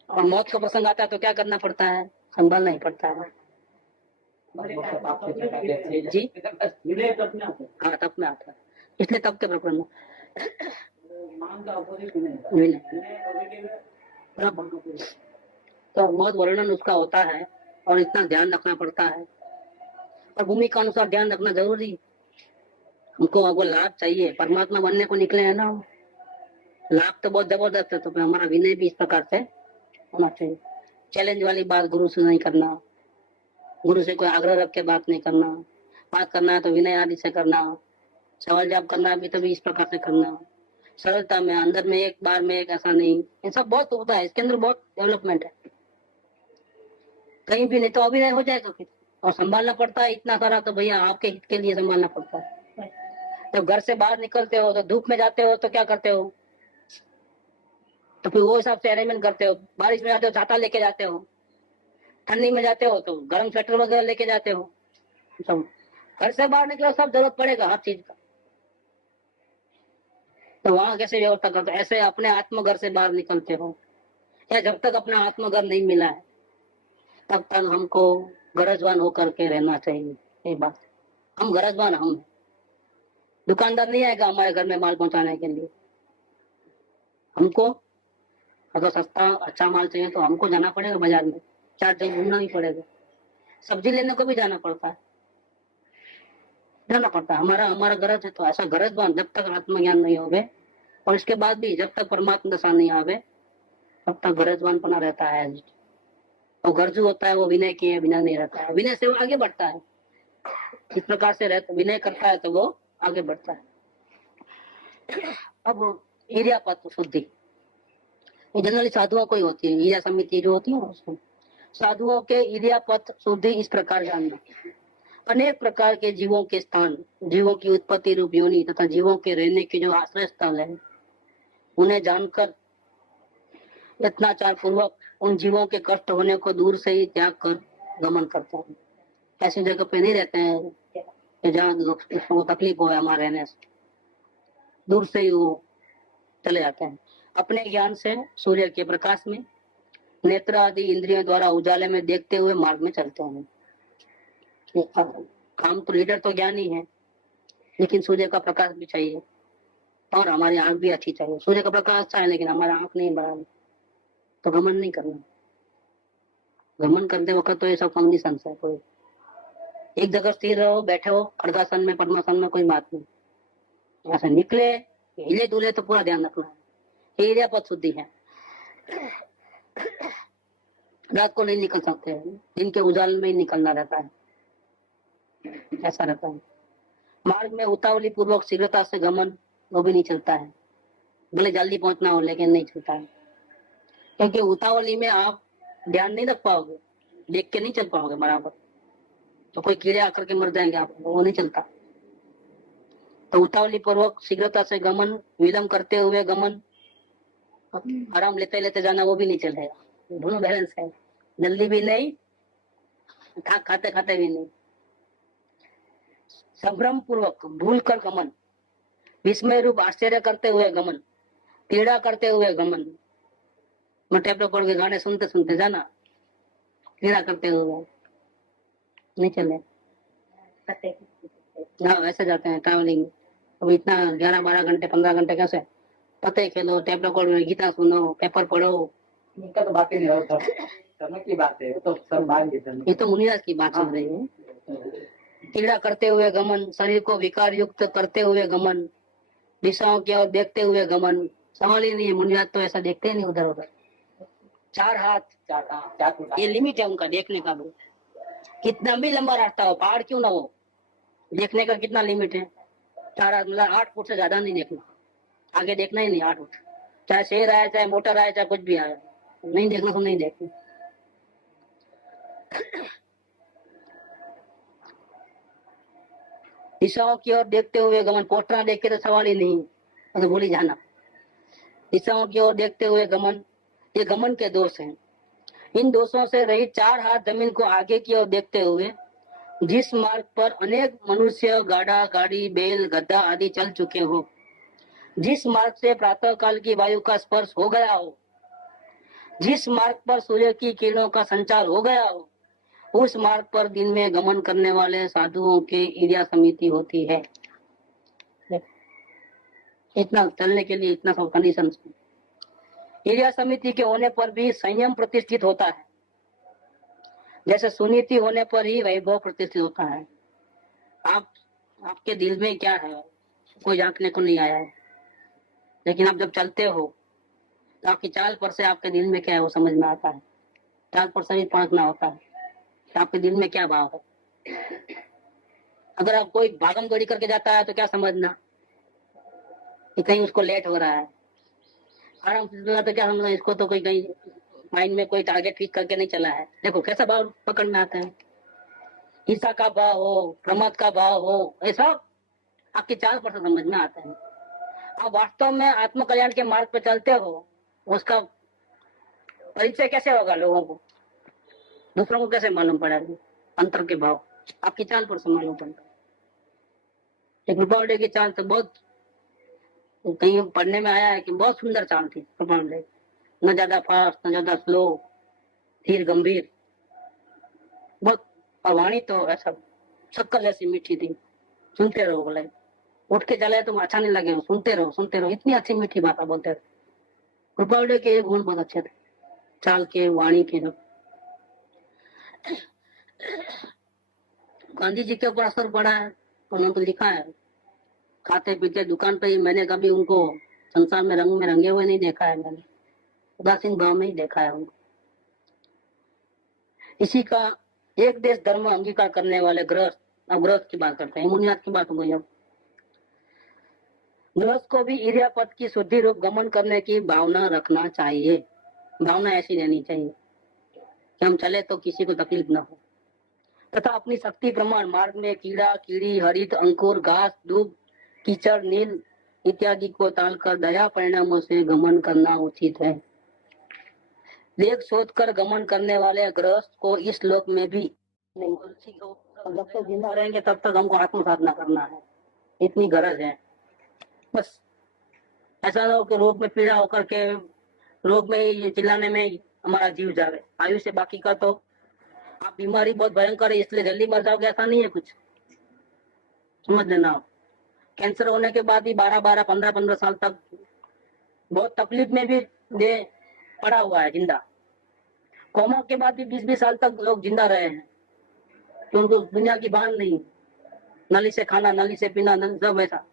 और मौत का प्रसंग आता है तो क्या करना पड़ता है, संभालना ही पड़ता है जी। हाँ तप में आता है, इसलिए तप के प्रकरण में तो बहुत वर्णन उसका होता है और इतना ध्यान रखना पड़ता है, और भूमि का अनुसार ध्यान रखना जरूरी। हमको अगर लाभ चाहिए, परमात्मा बनने को निकले हैं ना, लाभ तो बहुत जबरदस्त है, तो फिर हमारा विनय भी इस प्रकार से होना चाहिए। चैलेंज वाली बात गुरु से नहीं करना, गुरु से कोई आग्रह रख के बात नहीं करना, बात करना है तो विनय आदि से करना, सवाल जवाब करना है भी तो भी इस प्रकार से करना, सरलता में, अंदर में एक बार में एक, ऐसा नहीं। ये सब बहुत होता है, इसके अंदर बहुत डेवलपमेंट है, कहीं भी नहीं तो अभिनय हो जाएगा फिर। और संभालना पड़ता है इतना सारा, तो भैया आपके हित के लिए संभालना पड़ता है। जब घर से बाहर निकलते हो तो धूप में जाते हो तो क्या करते हो, तो फिर वो हिसाब से अरेंजमेंट करते हो। बारिश में जाते हो छाता लेके जाते हो, ठंडी में जाते हो तो गर्म स्वेटर वगैरह लेके जाते हो। सब घर से बाहर निकलो, सब जरूरत पड़ेगा हर चीज का, तो वहां कैसे व्यवस्था करते हो? ऐसे अपने आत्मघर से बाहर निकलते हो, या जब तक अपना आत्मघर नहीं मिला है तब तक हमको गरजवान होकर के रहना चाहिए। ये बात, हम गरजवान, हम दुकानदार नहीं आएगा हमारे घर में माल पहुंचाने के लिए। हमको अगर सस्ता अच्छा माल चाहिए तो हमको जाना पड़ेगा बाजार में, 4 जगह घूमना ही पड़ेगा। सब्जी लेने को भी जाना पड़ता है, हमारा गरज है। तो ऐसा गरजवान जब तक आत्मज्ञान नहीं होवे, और इसके बाद भी जब तक परमात्मा दशा नहीं आवे तब तक गरजवान पना रहता है। और गरजू होता है वो विनय किए बिना नहीं रहता है, विनय से वो आगे बढ़ता है। इस प्रकार से रहता, विनय करता है तो वो आगे बढ़ता है। अब ईर्यापत शुद्धि ये जनरली साधुओं को ही होती है, ईर्या समिति जो होती है ना उसमें। साधुओं के ईर्यापत शुद्धि इस प्रकार जानना, अनेक प्रकार के जीवों के स्थान, जीवों की उत्पत्ति रूप योनि तथा जीवों के रहने के जो आश्रय स्थल है, उन्हें जानकर यत्नाचार पूर्वक उन जीवों के कष्ट होने को दूर से ही त्याग कर गमन करते हैं। ऐसी जगह पे नहीं रहते हैं जहाँ उसको तकलीफ हो हमारे रहने से, दूर से ही वो चले जाते हैं। अपने ज्ञान से सूर्य के प्रकाश में नेत्र आदि इंद्रियों द्वारा उजाले में देखते हुए मार्ग में चलते हैं। काम तो लीडर तो ज्ञान ही है, लेकिन सूर्य का प्रकाश भी चाहिए और हमारी आंख भी अच्छी चाहिए। सूर्य का प्रकाश अच्छा है लेकिन हमारा आंख नहीं बराबर, तो गमन नहीं करना। गमन करते वक्त तो ये सब कंडीशन है, कोई एक जगह स्थिर रहो, बैठे हो अर्धासन में, पद्मासन में, कोई बात नहीं। ऐसे निकले हिले डुले तो पूरा ध्यान रखना है। ईर्यापत शुद्धि है, रात को नहीं निकल सकते, दिन के उजाले में ही निकलना रहता है, ऐसा रहता है। मार्ग में उतावली पूर्वक शीघ्रता से गमन वो भी नहीं चलता है, भले जल्दी पहुंचना हो लेकिन नहीं चलता है, क्योंकि उतावली में आप ध्यान नहीं रख पाओगे, देख के नहीं चल पाओगे बराबर, तो कोई कीड़े आकर के मर जाएंगे आप, वो नहीं चलता। तो उतावली पूर्वक शीघ्रता से गमन, विलंब करते हुए गमन, आराम लेते लेते जाना वो भी नहीं चलेगा। दोनों बैलेंस है, जल्दी भी नहीं, खाते खाते भी नहीं। संभ्रम पूर्वक भूल कर गमन, विस्मय रूप आश्चर्य करते हुए गमन, पीड़ा करते हुए गमन। मैं टेप रिकॉर्ड के गाने सुनते सुनते जाना, पीड़ा करते हुए नहीं चले। हाँ वैसे जाते हैं ट्रैवलिंग। अब इतना 11-12 घंटे 15 घंटे कैसे? पते खेलो, टेप रिकॉर्ड में गीता सुनो, पेपर पढ़ो। इनका तो बात ही नहीं होता, समय की बात है, वो तो सब मान लेते हैं। ये तो मुनिराज की बात चल रही है। पीड़ा करते हुए गमन, शरीर को विकार युक्त करते हुए गमन, दिशाओं की ओर देखते हुए गमन। सवाल ही नहीं है, मुनिराज तो ऐसा देखते ही नहीं उधर उधर। 4 हाथ, ये लिमिट है उनका देखने का भी। कितना भी लंबा रास्ता हो, पहाड़ क्यों ना हो, देखने का कितना लिमिट है? 4 हाथ मतलब 8 फुट से ज्यादा नहीं देखना, आगे देखना ही नहीं 8 फुट। चाहे शेर आए, चाहे मोटर आए, चाहे कुछ भी आए, नहीं देखना तो नहीं देखना। दिशाओं की ओर देखते हुए गमन, पोस्टर देख के तो सवाल ही नहीं, तो भूल ही जाना। दिशाओं की ओर देखते हुए गमन, ये गमन के दोष हैं। इन दोषों से रहित 4 हाथ जमीन को आगे की ओर देखते हुए जिस मार्ग पर अनेक मनुष्य, गाड़ा, गाड़ी, बैल, गधा आदि चल चुके हो, जिस मार्ग से प्रातः काल की वायु का स्पर्श हो गया हो, जिस मार्ग पर सूर्य की किरणों का संचार हो गया हो, उस मार्ग पर दिन में गमन करने वाले साधुओं के ईर्ष्या समिति होती है। इतना चलने के लिए इतना सब कंडीशन। ईर्ष्या समिति के होने पर भी संयम प्रतिष्ठित होता है, जैसे सुनीति होने पर ही वैभव प्रतिष्ठित होता है। आपके दिल में क्या है कोई जानने को नहीं आया है, लेकिन आप जब चलते हो तो आपकी चाल पर से आपके दिल में क्या है वो समझ में आता है। चाल पर से ही परखना होता है कि आपके दिल में क्या भाव है। अगर आप कोई भागम दौड़ी करके जाता है तो क्या समझना कि कहीं उसको लेट हो रहा है। आराम से चला तो क्या समझना इसको तो कोई कहीं माइंड में कोई टारगेट फिक्स करके नहीं चला है। देखो कैसा भाव पकड़ में आता है, ईर्ष्या का भाव हो, प्रमाद का भाव हो, ये सब आपकी चाल पर से समझ में आता है। आप वास्तव में आत्म कल्याण के मार्ग पर चलते हो, उसका परिचय कैसे होगा लोगों को, दूसरों को कैसे मालूम पड़ेगा? अंतर के भाव आपकी चाल पर से मालूम पड़ता है। एक कृपाल की चाल तो बहुत कहीं पढ़ने में आया है कि बहुत सुंदर चाल थी कृपाल, न ज्यादा फास्ट न ज्यादा स्लो, धीर गंभीर बहुत। और वाणी तो ऐसा शक्कर जैसी मीठी थी, सुनते रहो। बोले उठ के चले तुम अच्छा नहीं लगे, सुनते रहो, इतनी अच्छी मीठी बातें बोलते थे। कृपाल के गुण बहुत अच्छे थे, चाल के, वाणी के। गांधी जी के ऊपर असर पड़ा है, उन्होंने तो लिखा है, खाते पीते दुकान पे ही मैंने कभी उनको संसार में रंगे हुए नहीं देखा है, मैंने उदासीन भाव में ही देखा है उनको। इसी का एक देश धर्म अंगीकार करने वाले गृहस्थ, अब गृहस्थ की बात करते हैं, मुनियात की बात हो गई। अब गृहस्थ को भी ईर्ष्या पद की शुद्धि रूप गमन करने की भावना रखना चाहिए। भावना ऐसी रहनी चाहिए कि हम चले तो किसी को तकलीफ न हो, तथा अपनी शक्ति प्रमाण मार्ग में कीड़ा, कीड़ी, हरित, अंकुर, घास, दूब, कीचड़, नील इत्यादि को टालकर दया परिणामों से गमन करना उचित है। वेग शोध कर गमन करने वाले गृहस्थ को इस लोक में भी नहीं, जब तक जिंदा रहेंगे तब तक हमको आत्म साधना करना है, इतनी गरज है। बस ऐसा ना हो कि रोग में पीड़ा होकर के रोग में ही चिल्लाने में हमारा जीव जावे, आयुष्य बाकी का तो आप बीमारी बहुत भयंकर है इसलिए जल्दी मर जाओगे, ऐसा नहीं है कुछ, समझ लेना। आप कैंसर होने के बाद ही 12-12, 15-15 साल तक बहुत तकलीफ में भी दे पड़ा हुआ है जिंदा। कोमा के बाद भी 20-20 साल तक लोग जिंदा रहे हैं, तो उनको दुनिया की भान नहीं, नली से खाना, नली से पीना, सब ऐसा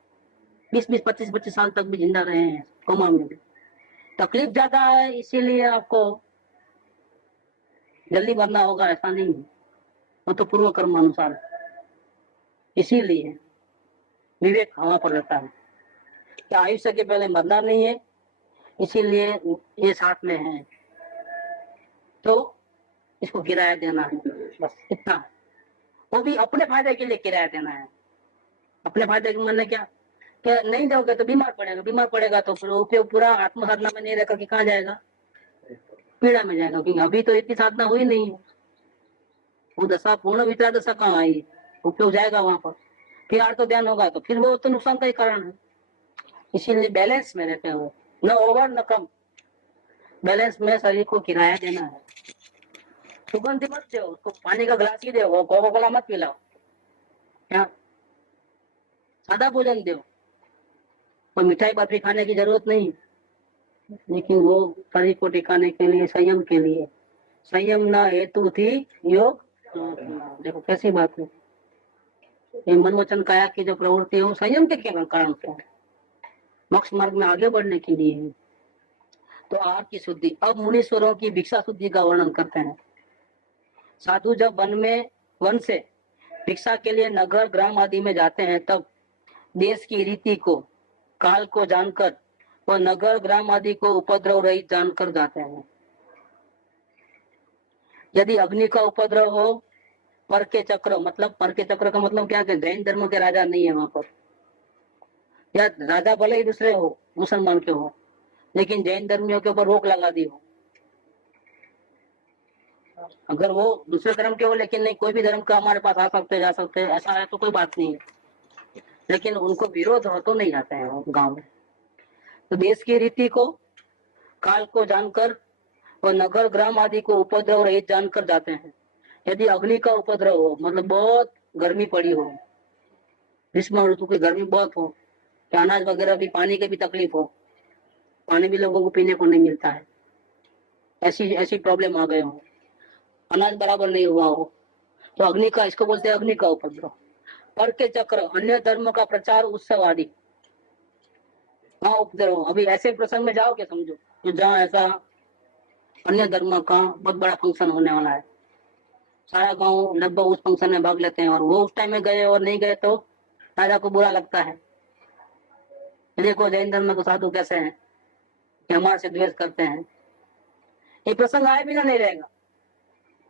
20-20, 25-25 साल तक भी जिंदा रहे हैं कोमा में भी। तकलीफ ज्यादा है इसीलिए आपको जल्दी मरना होगा ऐसा नहीं है, वो तो पूर्व कर्म अनुसार। इसीलिए विवेक हवा पर रहता है कि आयुष्य के पहले मरना नहीं है, इसीलिए ये साथ में है तो इसको किराया देना है, बस इतना। वो भी अपने फायदे के लिए किराया देना है। अपने फायदे के मतलब क्या, कि नहीं दोगे तो बीमार पड़ेगा तो फिर उपयोग पूरा आत्म साधना में नहीं रहकर के कहाँ जाएगा, पीड़ा में जाएगा। क्योंकि अभी तो इतनी साधना हुई नहीं है, वो दशा पूर्ण विचार दशा कहाँ आई, उपयोग जाएगा वहां पर। फिर आर्थ ध्यान होगा तो फिर वो तो नुकसान का ही कारण है। इसीलिए बैलेंस में रहते हुए, न ओवर न कम, बैलेंस में शरीर को किराया देना है। सुगंध मत दो उसको, पानी का गिलास ही दो, कोका कोला मत पिलाओ, क्या सादा भोजन दो, कोई मिठाई बर्फी खाने की जरूरत नहीं, लेकिन वो शरीर को टिकाने के लिए, संयम के लिए, संयम ना हेतु थी योग। देखो कैसी बात है, ये मन वचन काया की जो प्रवृत्ति है वो संयम के कारण से है, मोक्ष मार्ग में आगे बढ़ने के लिए है। तो आहार की शुद्धि। अब मुनीश्वरों की भिक्षा शुद्धि का वर्णन करते हैं। साधु जब वन से भिक्षा के लिए नगर ग्राम आदि में जाते हैं, तब देश की रीति को, काल को जानकर और नगर ग्राम आदि को उपद्रव रहित जानकर जाते हैं। यदि अग्नि का उपद्रव हो, पर के चक्र, मतलब पर के चक्र का मतलब क्या है, जैन धर्म के राजा नहीं है वहां पर, या राजा भले ही दूसरे हो, मुसलमान के हो, लेकिन जैन धर्मियों के ऊपर रोक लगा दी हो। अगर वो दूसरे धर्म के हो लेकिन नहीं, कोई भी धर्म का हमारे पास आ सकते जा सकते, ऐसा है तो कोई बात नहीं है, लेकिन उनको विरोध हो तो नहीं जाते हैं गांव में। तो देश की रीति को, काल को जानकर और नगर ग्राम आदि को उपद्रव रहित जानकर जाते हैं। यदि अग्नि का उपद्रव हो, मतलब बहुत गर्मी पड़ी हो, ग्रीष्म ऋतु की गर्मी बहुत हो, तो अनाज वगैरह भी, पानी की भी तकलीफ हो, पानी भी लोगों को पीने को नहीं मिलता है, ऐसी ऐसी प्रॉब्लम आ गए हो, अनाज बराबर नहीं हुआ हो, तो अग्नि का, इसको बोलते हैं अग्नि का उपद्रव। पर के चक्र, अन्य धर्म का प्रचार उत्सव आदि, हाँ उपद्रव। अभी ऐसे प्रसंग में जाओ क्या समझो, तो जहाँ ऐसा अन्य धर्म का बहुत बड़ा फंक्शन होने वाला है, सारा गांव लगभग उस फंक्शन में भाग लेते हैं, और वो उस टाइम में गए और नहीं गए तो राजा को बुरा लगता है। देखो जैन धर्म को साधु कैसे हैं कि हमारे से द्वेष करते हैं, ये प्रसंग आए बिना नहीं रहेगा।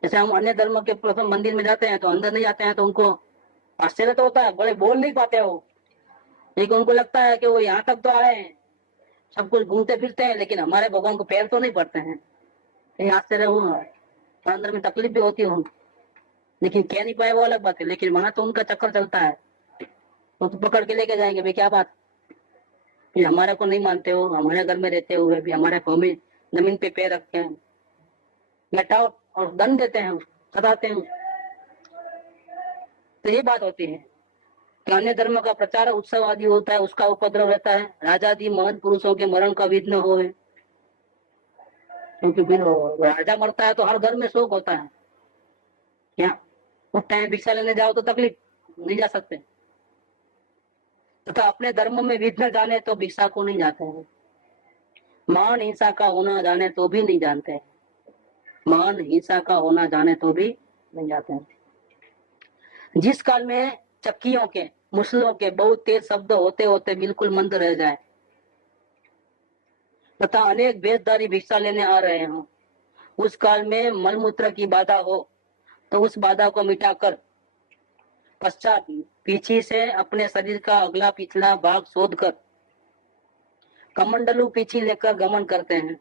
जैसे हम अन्य धर्म के प्रसंग मंदिर में जाते हैं तो अंदर नहीं जाते हैं, तो उनको आश्चर्य तो होता है, बड़े बोल नहीं पाते हो, लेकिन उनको लगता है कि वो यहाँ तक तो आए हैं, सब कुछ घूमते फिरते हैं, लेकिन हमारे भगवान को पैर तो नहीं पड़ते हैं। ये आश्चर्य हुआ, तो अंदर में तकलीफ भी होती है, लेकिन कह नहीं पाए वो अलग बात है, लेकिन वहां तो उनका चक्कर चलता है, तो पकड़ के लेके जाएंगे, भाई क्या बात, फिर हमारे को नहीं मानते हो, हमारे घर में रहते हुए भी हमारे भूमि जमीन पे पैर रखते हैं, हटाओ, और दंड देते हैं, सताते हैं। तो ये बात होती है कि अन्य धर्म का प्रचार उत्सव आदि होता है, उसका उपद्रव रहता है, राजादि महान पुरुषों के मरण का विघ्न हो, क्योंकि फिर राजा मरता है तो हर घर में शोक होता है, क्या उस टाइम भिक्षा लेने जाओ तो तकलीफ, नहीं जा सकते, तथा अपने धर्म में विघ्न जाने तो भिक्षा को नहीं जाते हैं, मान हिंसा का होना जाने तो भी नहीं जानते हैं, मान हिंसा का होना जाने तो भी नहीं जाते हैं। जिस काल में चक्कियों के, मुसलों के बहुत तेज शब्द होते होते बिल्कुल मंद रह जाए, तथा अनेक वेशधारी भिक्षा लेने आ रहे हों, उस काल में मलमूत्र की बाधा हो, तो उस बाधा को मिटाकर पश्चात पीछे से अपने शरीर का अगला पिछला भाग शोधकर कमंडलू पीछे लेकर गमन करते हैं।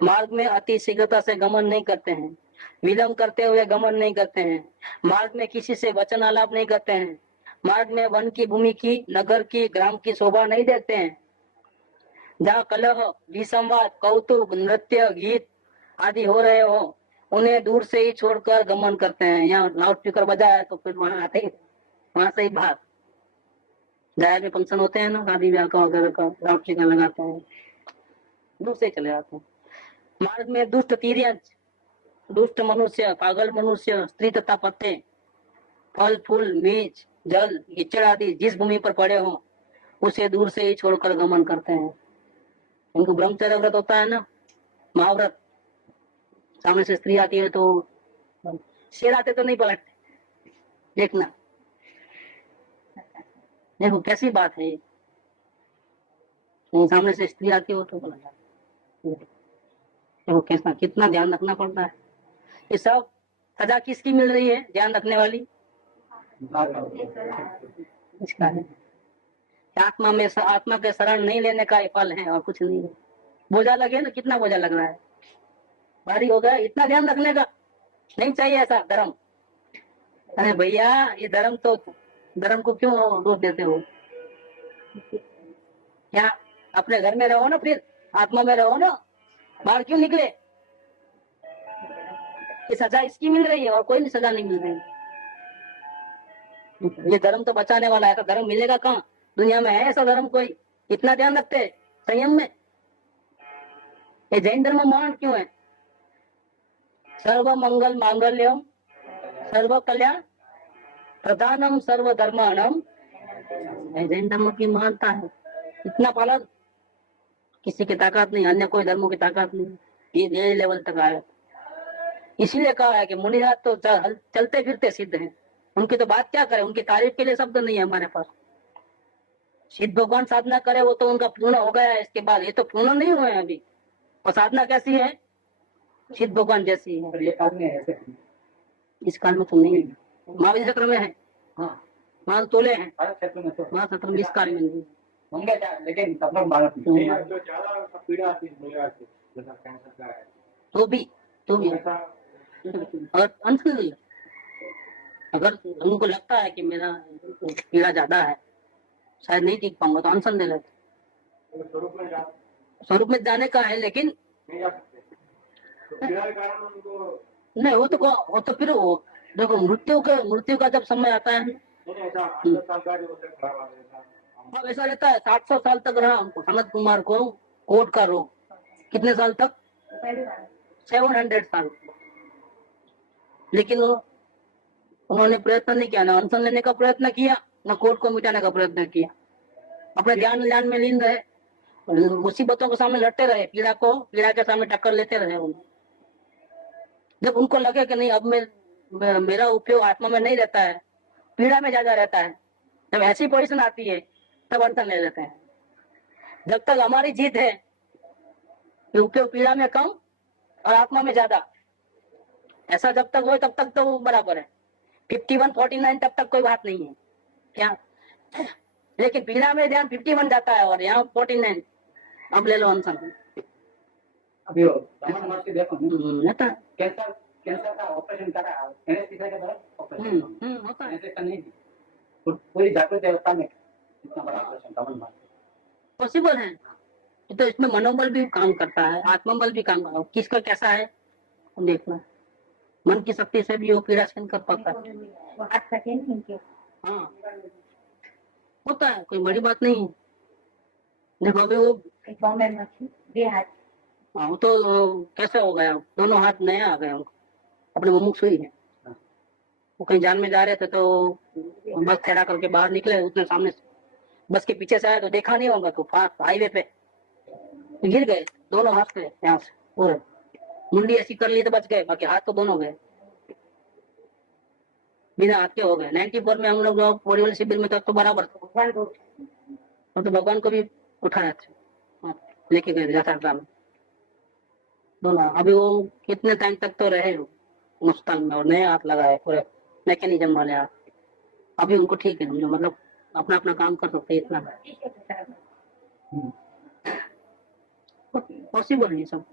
मार्ग में अति शीघ्रता से गमन नहीं करते हैं, विलंब करते हुए गमन नहीं करते हैं, मार्ग में किसी से वचन आलाप नहीं करते हैं, मार्ग में वन की, भूमि की, नगर की, ग्राम की शोभा नहीं देखते हैं। जहाँ कलह, विसंवाद, कौतुक, नृत्य, गीत आदि हो रहे हो, उन्हें दूर से ही छोड़कर गमन करते हैं। यहाँ लाउड स्पीकर बजा है तो फिर वहां आते ही, वहां से ही भाग, जाए में फंक्शन होते हैं ना, शादी ब्याह का वगैरह का, लाउड स्पीकर लगाते हैं, दूर से चले जाते हैं। मार्ग में दुष्ट तिर्यंच, दुष्ट मनुष्य, पागल मनुष्य, स्त्री तथा पत्ते, फल फूल, मीच, जल, कीचड़ आदि जिस भूमि पर पड़े हो, उसे दूर से ही छोड़कर गमन करते हैं। उनको ब्रह्मचर्य व्रत होता है ना, महाव्रत, सामने से स्त्री आती है तो, शेर आते तो नहीं पलटते, देखना, देखो कैसी बात है, सामने से स्त्री आती हो तो पलट जाते, देखो कैसा, कितना ध्यान रखना पड़ता है। ये सब सजा किसकी मिल रही है, ध्यान रखने वाली, इसका है। आत्मा में, आत्मा के शरण नहीं लेने का फल है और कुछ नहीं है। बोझा लगे ना, कितना बोझा लग रहा है, भारी हो गया, इतना ध्यान रखने का नहीं चाहिए ऐसा धर्म। अरे भैया, ये धर्म तो धर्म को क्यों दोष देते हो? क्या अपने घर में रहो ना, फिर आत्मा में रहो ना, बाहर क्यों निकले? ये सजा इसकी मिल रही है और कोई भी सजा नहीं मिल रही। ये धर्म तो बचाने वाला है, ऐसा धर्म मिलेगा कहाँ? दुनिया में है ऐसा धर्म कोई? इतना ध्यान रखते हैं संयम में। ये जैन धर्म महान क्यों है? सर्व मंगल मांगल्यम सर्व कल्याण प्रधानम सर्व धर्माणम, जैन धर्म की महानता है। इतना पालन किसी की ताकत नहीं, अन्य कोई धर्मों की ताकत नहीं, ये लेवल तक आया। इसीलिए कहा है कि मुनिराज तो चलते फिरते सिद्ध हैं, उनकी तो बात क्या करें, उनकी तारीफ के लिए शब्द नहीं है हमारे पास। सिद्ध भगवान साधना करे वो तो उनका पूर्ण हो गया है, इसके बाद ये तो पूर्ण नहीं हुए हैं अभी। और साधना कैसी है? सिद्ध भगवान जैसी है। और ये काल में ऐसे इस काल में तो नहीं है, महावीर चक्र में है, हाँ मान तोले हैं, भारत क्षेत्र में तो महाचक्र में इस काल में नहीं। होंगे लेकिन सब लोग भारत में जो ज्यादा पीड़ा आती है मुझे आती है, जैसा कैंसर का है, तो भी ऐसा और अंत में अगर उनको लगता है कि मेरा पीड़ा ज्यादा है, शायद नहीं टिक पाऊंगा, तो अनशन ले लेते। स्वरूप में जा स्वरूप में जाने का है, लेकिन नहीं जा सकते, तो पीड़ा के कारण उनको नहीं वो तो फिर वो देखो मृत्यु का जब समय आता है, नहीं ऐसा 8 साल का जो होता है खराब आ गया अब ऐसा रहता है 700 साल तक रहा हमको सनत कुमार को कोर्ट का रोग। कितने साल तक? 700 साल। लेकिन उन्होंने प्रयत्न नहीं किया, ना अनशन लेने का प्रयत्न किया, ना कोर्ट को मिटाने का प्रयत्न किया। अपने ध्यान में लीन रहे, मुसीबतों के सामने लड़ते रहे, पीड़ा के सामने टक्कर लेते रहे। जब उनको लगे कि नहीं अब मेरा उपयोग आत्मा में नहीं रहता है, पीड़ा में ज्यादा रहता है, जब ऐसी पोजीशन आती है तब अनशन ले लेते हैं। जब तक हमारी जीत है कि उपयोग पीड़ा में कम और आत्मा में ज्यादा, ऐसा जब तक हो तब तक तो बराबर है। 51-49 तब तक कोई बात नहीं है क्या? लेकिन पीड़ा में ध्यान 51 जाता है और यहाँ 49, अब ले लो अनशन। अभी वो रमन महर्षि देखो रहता है। कैंसर का ऑपरेशन करा, एनेस्थीसिया के द्वारा ऑपरेशन होता है, ऐसे नहीं थी। पूरी जागृत अवस्था में इतना बड़ा ऑपरेशन रमन महर्षि पॉसिबल है। तो इसमें मनोबल भी काम करता है, आत्मबल भी काम करता है, किसका कैसा है देखना। मन की शक्ति से भी वो पीड़ा सहन कर पाता है। हाँ होता है, कोई बड़ी बात नहीं है। देखो अभी वो हाँ वो तो कैसे हो गया, दोनों हाथ नए आ गए उनको, अपने मुमुक्ष हुई है। वो कहीं जान में जा रहे थे तो बस खड़ा करके बाहर निकले, उसने सामने बस के पीछे से आया तो देखा नहीं होगा, तो हाईवे पे गिर गए, दोनों हाथ पे यहाँ से पूरे, मुंडी ऐसी कर ली तो बच गए, बाकी हाथ तो दोनों गए, बिना हाथ के हो गए। 94 में हम लोग बॉडी वाले शिविर में तो बराबर था, तो भगवान को भी उठाया था, लेके गए यात्रा में दोनों। अभी वो कितने टाइम तक तो रहे मुस्तान में, और नए हाथ लगाए पूरे मैकेनिज्म वाले हाथ। अभी उनको ठीक है, मतलब अपना अपना काम कर सकते हैं, इतना पॉसिबल नहीं सब।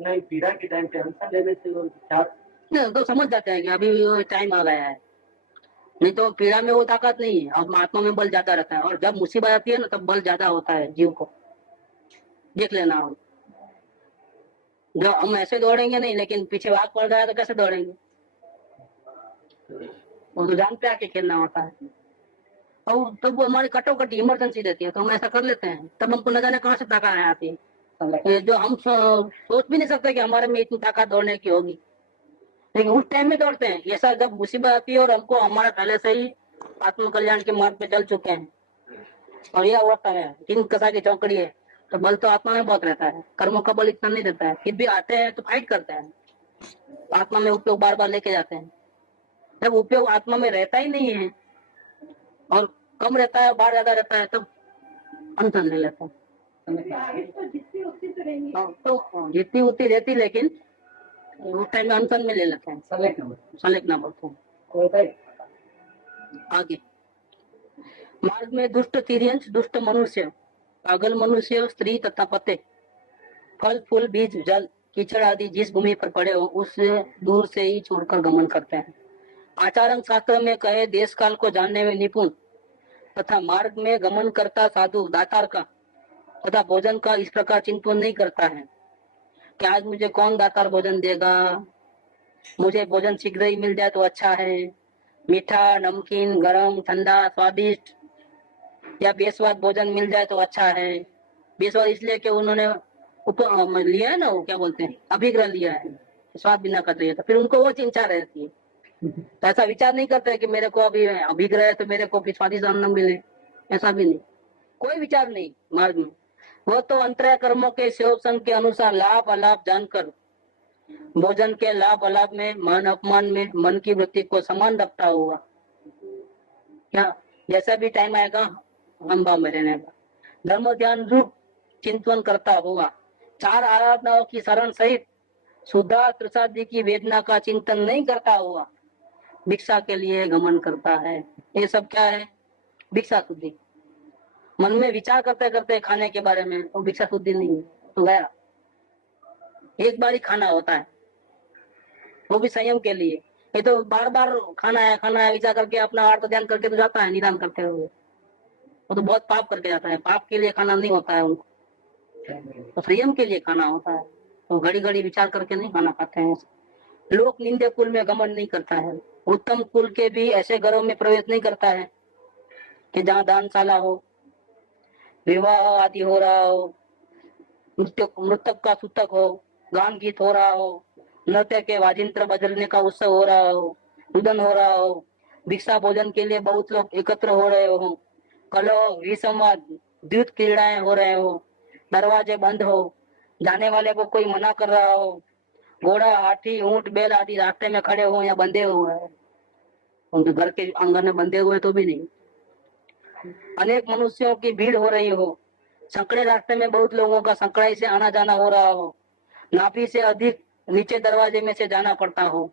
नहीं पीड़ा के टाइम पे अनशन लेने से वो तो समझ जाते हैं कि अभी टाइम आ गया है, नहीं तो पीड़ा में वो ताकत नहीं है, और आत्मा में बल ज्यादा रहता है। और जब मुसीबत आती है ना तब बल ज्यादा होता है जीव को, देख लेना। हम जब हम ऐसे दौड़ेंगे नहीं, लेकिन पीछे भाग पड़ गया तो कैसे दौड़ेंगे? वो तो जान पे आके खेलना होता है। और तब वो हमारी कटोकटी इमरजेंसी रहती है तो हम ऐसा कर लेते हैं, तब हमको न जाने कहाँ से ताकत आती है, जो हम सोच भी नहीं सकते कि हमारे में इतनी ताकत दौड़ने की होगी। लेकिन उस टाइम में दौड़ते हैं, ऐसा जब मुसीबत आती है और हमको हमारा पहले से ही आत्म कल्याण के मार्ग पे चल चुके हैं, और यह अवस्था है तीन कसा की चौकड़ी है, तो बल तो आत्मा में बहुत रहता है, कर्मों का बल इतना नहीं रहता है। फिर भी आते हैं तो फाइट करते हैं, आत्मा में उपयोग बार बार लेके जाते हैं। जब उपयोग आत्मा में रहता ही नहीं है और कम रहता है, बाहर ज्यादा रहता है, तब अनशन ले लेता है। तो जितनी उतनी रहती, लेकिन उस टाइम में अनशन में ले लेते हैं, सलेक्ट ना पड़ते हैं। आगे मार्ग में दुष्ट तिर्यंश, दुष्ट मनुष्य, पागल मनुष्य, स्त्री तथा पते, फल फूल बीज जल कीचड़ आदि जिस भूमि पर पड़े हो उस दूर से ही छोड़कर गमन करते हैं। आचारण शास्त्र में कहे देश काल को जानने में निपुण तथा मार्ग में गमन करता साधु दातार का तथा भोजन का इस प्रकार चिंतन नहीं करता है कि आज मुझे कौन दातार भोजन देगा, मुझे भोजन शीघ्र ही मिल जाए तो अच्छा है, मीठा नमकीन गरम ठंडा स्वादिष्ट या बेस्वाद भोजन मिल जाए तो अच्छा है। बेस्वाद इसलिए कि उन्होंने लिया है ना, वो क्या बोलते हैं अभिग्रह लिया है, स्वाद बिना का चाहिए, तो फिर उनको वो चिंता रहती है। तो ऐसा विचार नहीं करते कि मेरे को अभी अभिग्रह है तो मेरे को फिर स्वादिष्ट अन्न मिले, ऐसा भी नहीं, कोई विचार नहीं मार्ग में। वो तो अंतरय कर्मों के शिव संघ के अनुसार लाभ अलाभ जानकर भोजन के लाभ अलाभ में मान अपमान में मन की वृत्ति को समान रखता हुआ, क्या जैसा भी टाइम आएगा हम भाव में रहने का धर्म ध्यान रूप चिंतन करता हुआ, चार आराधनाओं की शरण सहित सुधा प्रसादी की वेदना का चिंतन नहीं करता हुआ भिक्षा के लिए गमन करता है। ये सब क्या है? भिक्षा शुद्धि। मन में विचार करते करते खाने के बारे में, तो भिक्षा शुद्धि नहीं है, तो गया। एक बार ही खाना होता है, वो भी संयम के लिए। ये तो बार बार खाना है विचार करके अपना अर्थ ध्यान करके तो जाता है निदान करते हुए, वो तो बहुत पाप करके जाता है। पाप के लिए खाना नहीं होता है उनको, तो संयम के लिए खाना होता है। तो घड़ी घड़ी विचार करके नहीं खाना खाते हैं। लोक निंदे कुल में गमन नहीं करता है। उत्तम कुल के भी ऐसे घरों में प्रवेश नहीं करता है कि जहाँ दानशाला हो, विवाह आदि हो रहा हो, मृतक का सूतक हो, गान गीत हो रहा हो, नृत्य के वाजिंत्र बजने का उत्सव हो रहा हो, रुदन हो रहा हो, भिक्षा भोजन के लिए बहुत लोग एकत्र हो रहे हो, कलह विसंवाद द्युत क्रीड़ाएं हो रहे हो, दरवाजे बंद हो, जाने वाले को कोई मना कर रहा हो, घोड़ा हाथी ऊंट बैल आदि रास्ते में खड़े हो या बंधे हुए हैं, उनके घर के आंगन में बंधे हुए तो भी नहीं, अनेक मनुष्यों की भीड़ हो रही हो, संकड़े रास्ते में बहुत लोगों का संकड़ाई से आना जाना हो रहा हो, नाभि से अधिक नीचे दरवाजे में से जाना पड़ता हो,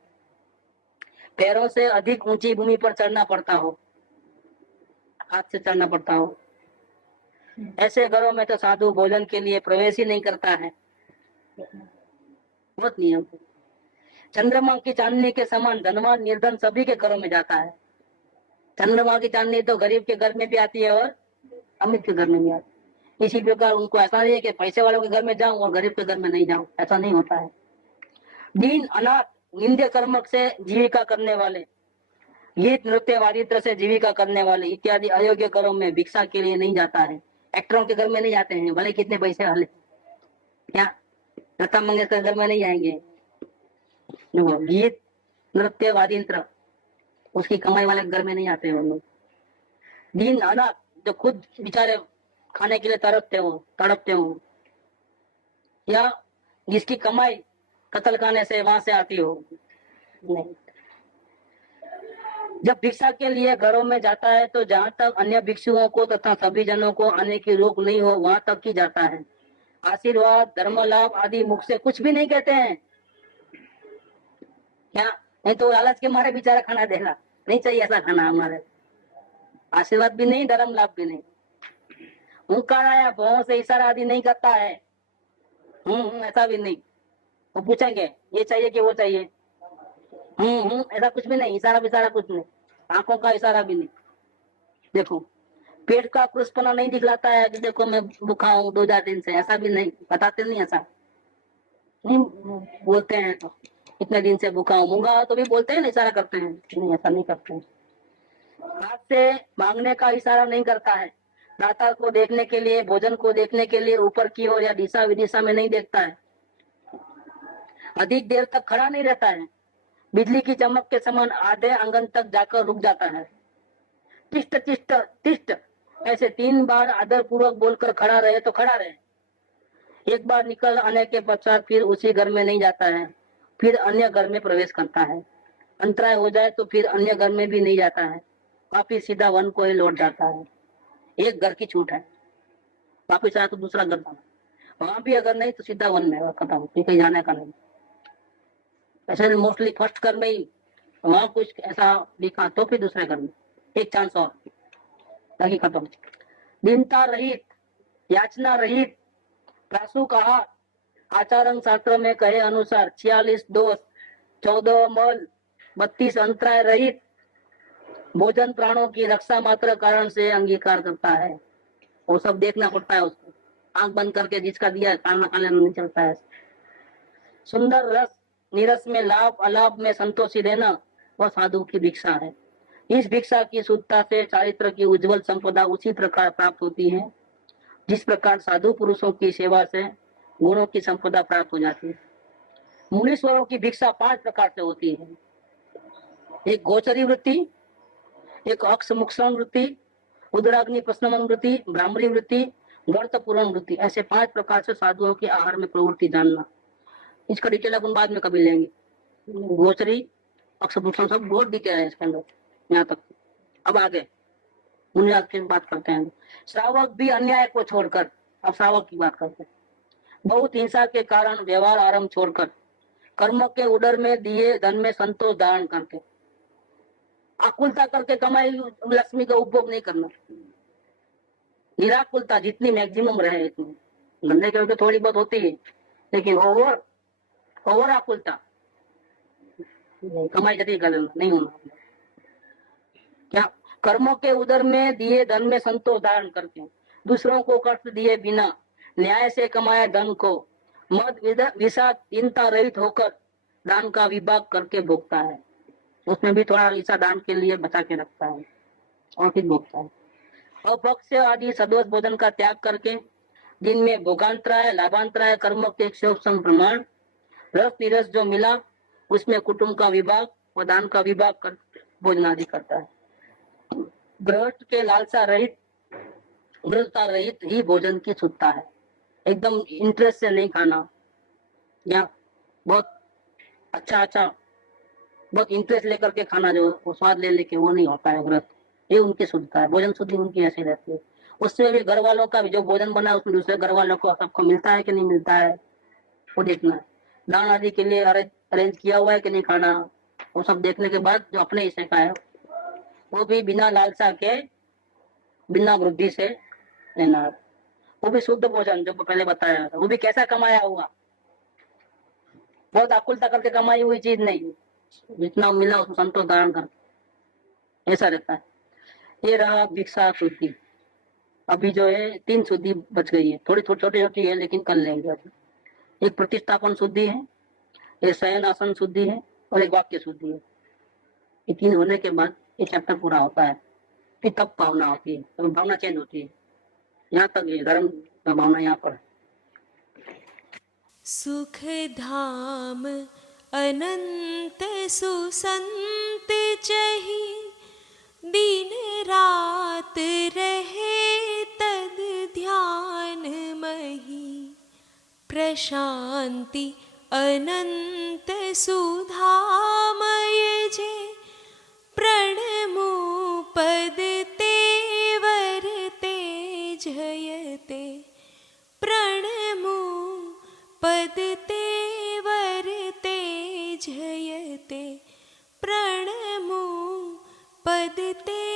पैरों से अधिक ऊंची भूमि पर चढ़ना पड़ता हो, हाथ से चढ़ना पड़ता हो, ऐसे घरों में तो साधु भोजन के लिए प्रवेश ही नहीं करता है। बहुत नियम। चंद्रमा की चांदनी के समान धनवान निर्धन सभी के घरों में जाता है। चंद्रमा की चांदनी तो गरीब के घर में भी आती है और अमीर के घर में भी आती है। इसी प्रकार उनको ऐसा नहीं है कि पैसे वालों के घर में जाऊं और गरीब के घर में नहीं जाऊं, ऐसा नहीं होता है। दीन अनाथ निंदे कर्मक से जीविका करने वाले, गीत नृत्य वादित्र से जीविका करने वाले इत्यादि अयोग्य घरों में भिक्षा के लिए नहीं जाता है। एक्टरों के घर में नहीं जाते हैं, भले कितने पैसे वाले, क्या लता मंगेशकर घर में नहीं जाएंगे। गीत नृत्य वादित्र उसकी कमाई वाले घर में नहीं आते हैं वो लोग। दीन अनाथ जो खुद बेचारे खाने के लिए तड़पते हो, या जिसकी कमाई कत्ल खाने से वहां से आती हो, नहीं। जब भिक्षा के लिए घरों में जाता है तो जहाँ तक अन्य भिक्षुओं को तथा सभी जनों को आने की रोक नहीं हो वहां तक ही जाता है। आशीर्वाद धर्म लाभ आदि मुख से कुछ भी नहीं कहते हैं, क्या नहीं तो लालच के मारे बेचारा खाना देगा, नहीं चाहिए ऐसा खाना हमारे। आशीर्वाद भी नहीं, धर्म लाभ भी नहीं, हुंकार या भौं से इशारा आदि नहीं करता है। ऐसा भी नहीं। वो पूछेंगे ये चाहिए कि वो चाहिए, ऐसा कुछ भी नहीं, इशारा बिशारा कुछ नहीं, आंखों का इशारा भी नहीं। देखो पेट का कृष्णपना नहीं दिखलाता है कि देखो मैं भूखा हूँ 2 दिन से, ऐसा भी नहीं बताते, नहीं ऐसा नहीं बोलते हैं। तो इतने दिन से भूखा हूँ, मूंगा तो भी बोलते हैं ना, इशारा करते हैं, नहीं ऐसा नहीं करते हैं। हाथ से मांगने का इशारा नहीं करता है। दाता को देखने के लिए, भोजन को देखने के लिए ऊपर की ओर या दिशा विदिशा में नहीं देखता है। अधिक देर तक खड़ा नहीं रहता है। बिजली की चमक के समान आधे आंगन तक जाकर रुक जाता है। तिष्ट तिष्ट तिष्ट ऐसे 3 बार आदर पूर्वक बोलकर खड़ा रहे तो खड़ा रहे। एक बार निकल आने के पश्चात फिर उसी घर में नहीं जाता है, फिर अन्य घर में प्रवेश करता है। अंतराय हो जाए तो फिर अन्य घर में भी नहीं जाता है, वापिस सीधा वन को ही लौट जाता है। एक घर की छूट है, वापिस आया तो दूसरा घर जाना, वहां भी अगर नहीं तो सीधा वन में खत्म, कहीं जाने का नहीं। ऐसे मोस्टली फर्स्ट घर में ही वहां कुछ ऐसा दिखा तो फिर दूसरे घर में एक चांस और, ताकि खत्म। दीनता रहित, याचना रहित, प्रासु कहा आचरण शास्त्र में कहे अनुसार 46 दोष, 14 मल, 32 अंतराय रहित भोजन प्राणों की रक्षा मात्र कारण से अंगीकार करता है। वो सब देखना पड़ता है उसको, आंख बंद करके जिसका दिया खाना खाने नहीं चलता है। सुंदर रस निरस में लाभ, अलाभ में संतोषी रहना वह साधु की भिक्षा है। इस भिक्षा की शुद्धता से चारित्र की उज्जवल संपदा उसी प्रकार प्राप्त होती है जिस प्रकार साधु पुरुषों की सेवा से गुणों की संपदा प्राप्त हो जाती है। मुनीश्वरों की भिक्षा 5 प्रकार से होती है। एक गोचरी वृत्ति, एक अक्ष मुक्षण वृत्ति, उदराग्नि प्रश्नमन वृत्ति, ब्राह्मणी वृत्ति, गर्त पूर्ण वृत्ति, ऐसे 5 प्रकार से साधुओं के आहार में प्रवृत्ति जानना। इसका डिटेल अपन बाद में कभी लेंगे। गोचरी, अक्ष मुक्षण सब बहुत डिटेल है इसके अंदर यहाँ तक। अब आगे मुनिराज की बात करते हैं। श्रावक भी अन्याय को छोड़कर, अब श्रावक की बात करते हैं, बहुत हिंसा के कारण व्यवहार आरंभ छोड़कर कर्म के उदर में दिए धन में संतोष धारण करके, आकुलता करके कमाई लक्ष्मी का उपभोग नहीं करना। निराकुलता जितनी मैक्सिमम रहे इतनी, धंधे के थोड़ी बहुत होती है, लेकिन ओवर आकुलता कमाई जल्दी कर लेना नहीं होना। क्या कर्मों के उदर में दिए धन में संतोष धारण करके, दूसरों को कष्ट दिए बिना न्याय से कमाए धन को मद विषाद चिंता रहित होकर दान का विभाग करके भोगता है। उसमें भी थोड़ा ईसा दान के लिए बचा के रखता है और फिर भोगता है। अभक्ष आदि सदोष भोजन का त्याग करके दिन में भोगांतराय लाभांतराय कर्म के क्षोभ प्रमाण रस निरस जो मिला उसमें कुटुंब का विभाग व दान का विभाग कर भोजन आदि करता है। गृहस्थ के लालसा रहित गृहस्था रहित ही भोजन की शुद्धता है। एकदम इंटरेस्ट से नहीं खाना या बहुत अच्छा बहुत इंटरेस्ट लेकर के खाना, जो वो स्वाद ले लेके वो नहीं होता है गृहस्थ। ये उनकी शुद्धता है, भोजन शुद्धि उनकी ऐसी रहती है। उससे भी घर वालों का भी जो भोजन बना है उसमें दूसरे घर वालों को सबको मिलता है कि नहीं मिलता है वो देखना है। दान आदि के लिए अरेंज किया हुआ है कि नहीं खाना, वो सब देखने के बाद जो अपने हिस्से का है वो भी बिना लालसा के बिना वृद्धि से लेना है। वो भी शुद्ध भोजन जो पहले बताया था, वो भी कैसा कमाया हुआ, बहुत आकुलता करके कमाई हुई चीज नहीं, जितना मिला उसको संतोष धारण कर ऐसा रहता है। ये रहा भिक्षा शुद्धि। अभी जो है 3 शुद्धि बच गई है, थोड़ी छोटी छोटी है लेकिन कर लेंगे अभी। एक प्रतिष्ठापन शुद्धि है, एक शयन आसन शुद्धि है और एक वाक्य शुद्धि है। ये 3 होने के बाद ये चैप्टर पूरा होता है। फिर तब भावना होती है, तब भावना चेंज होती है। यहाँ तक ये धर्म का भावना यहाँ पर है। सुख धाम अनंत सुसंत चही दिन रात रहे तद ध्यान मही प्रशांति अनंत सुधामय जे प्रणमो पद तेवर तेजयते प्रणमो पद तेवर तेजयते प्रणमो पद ते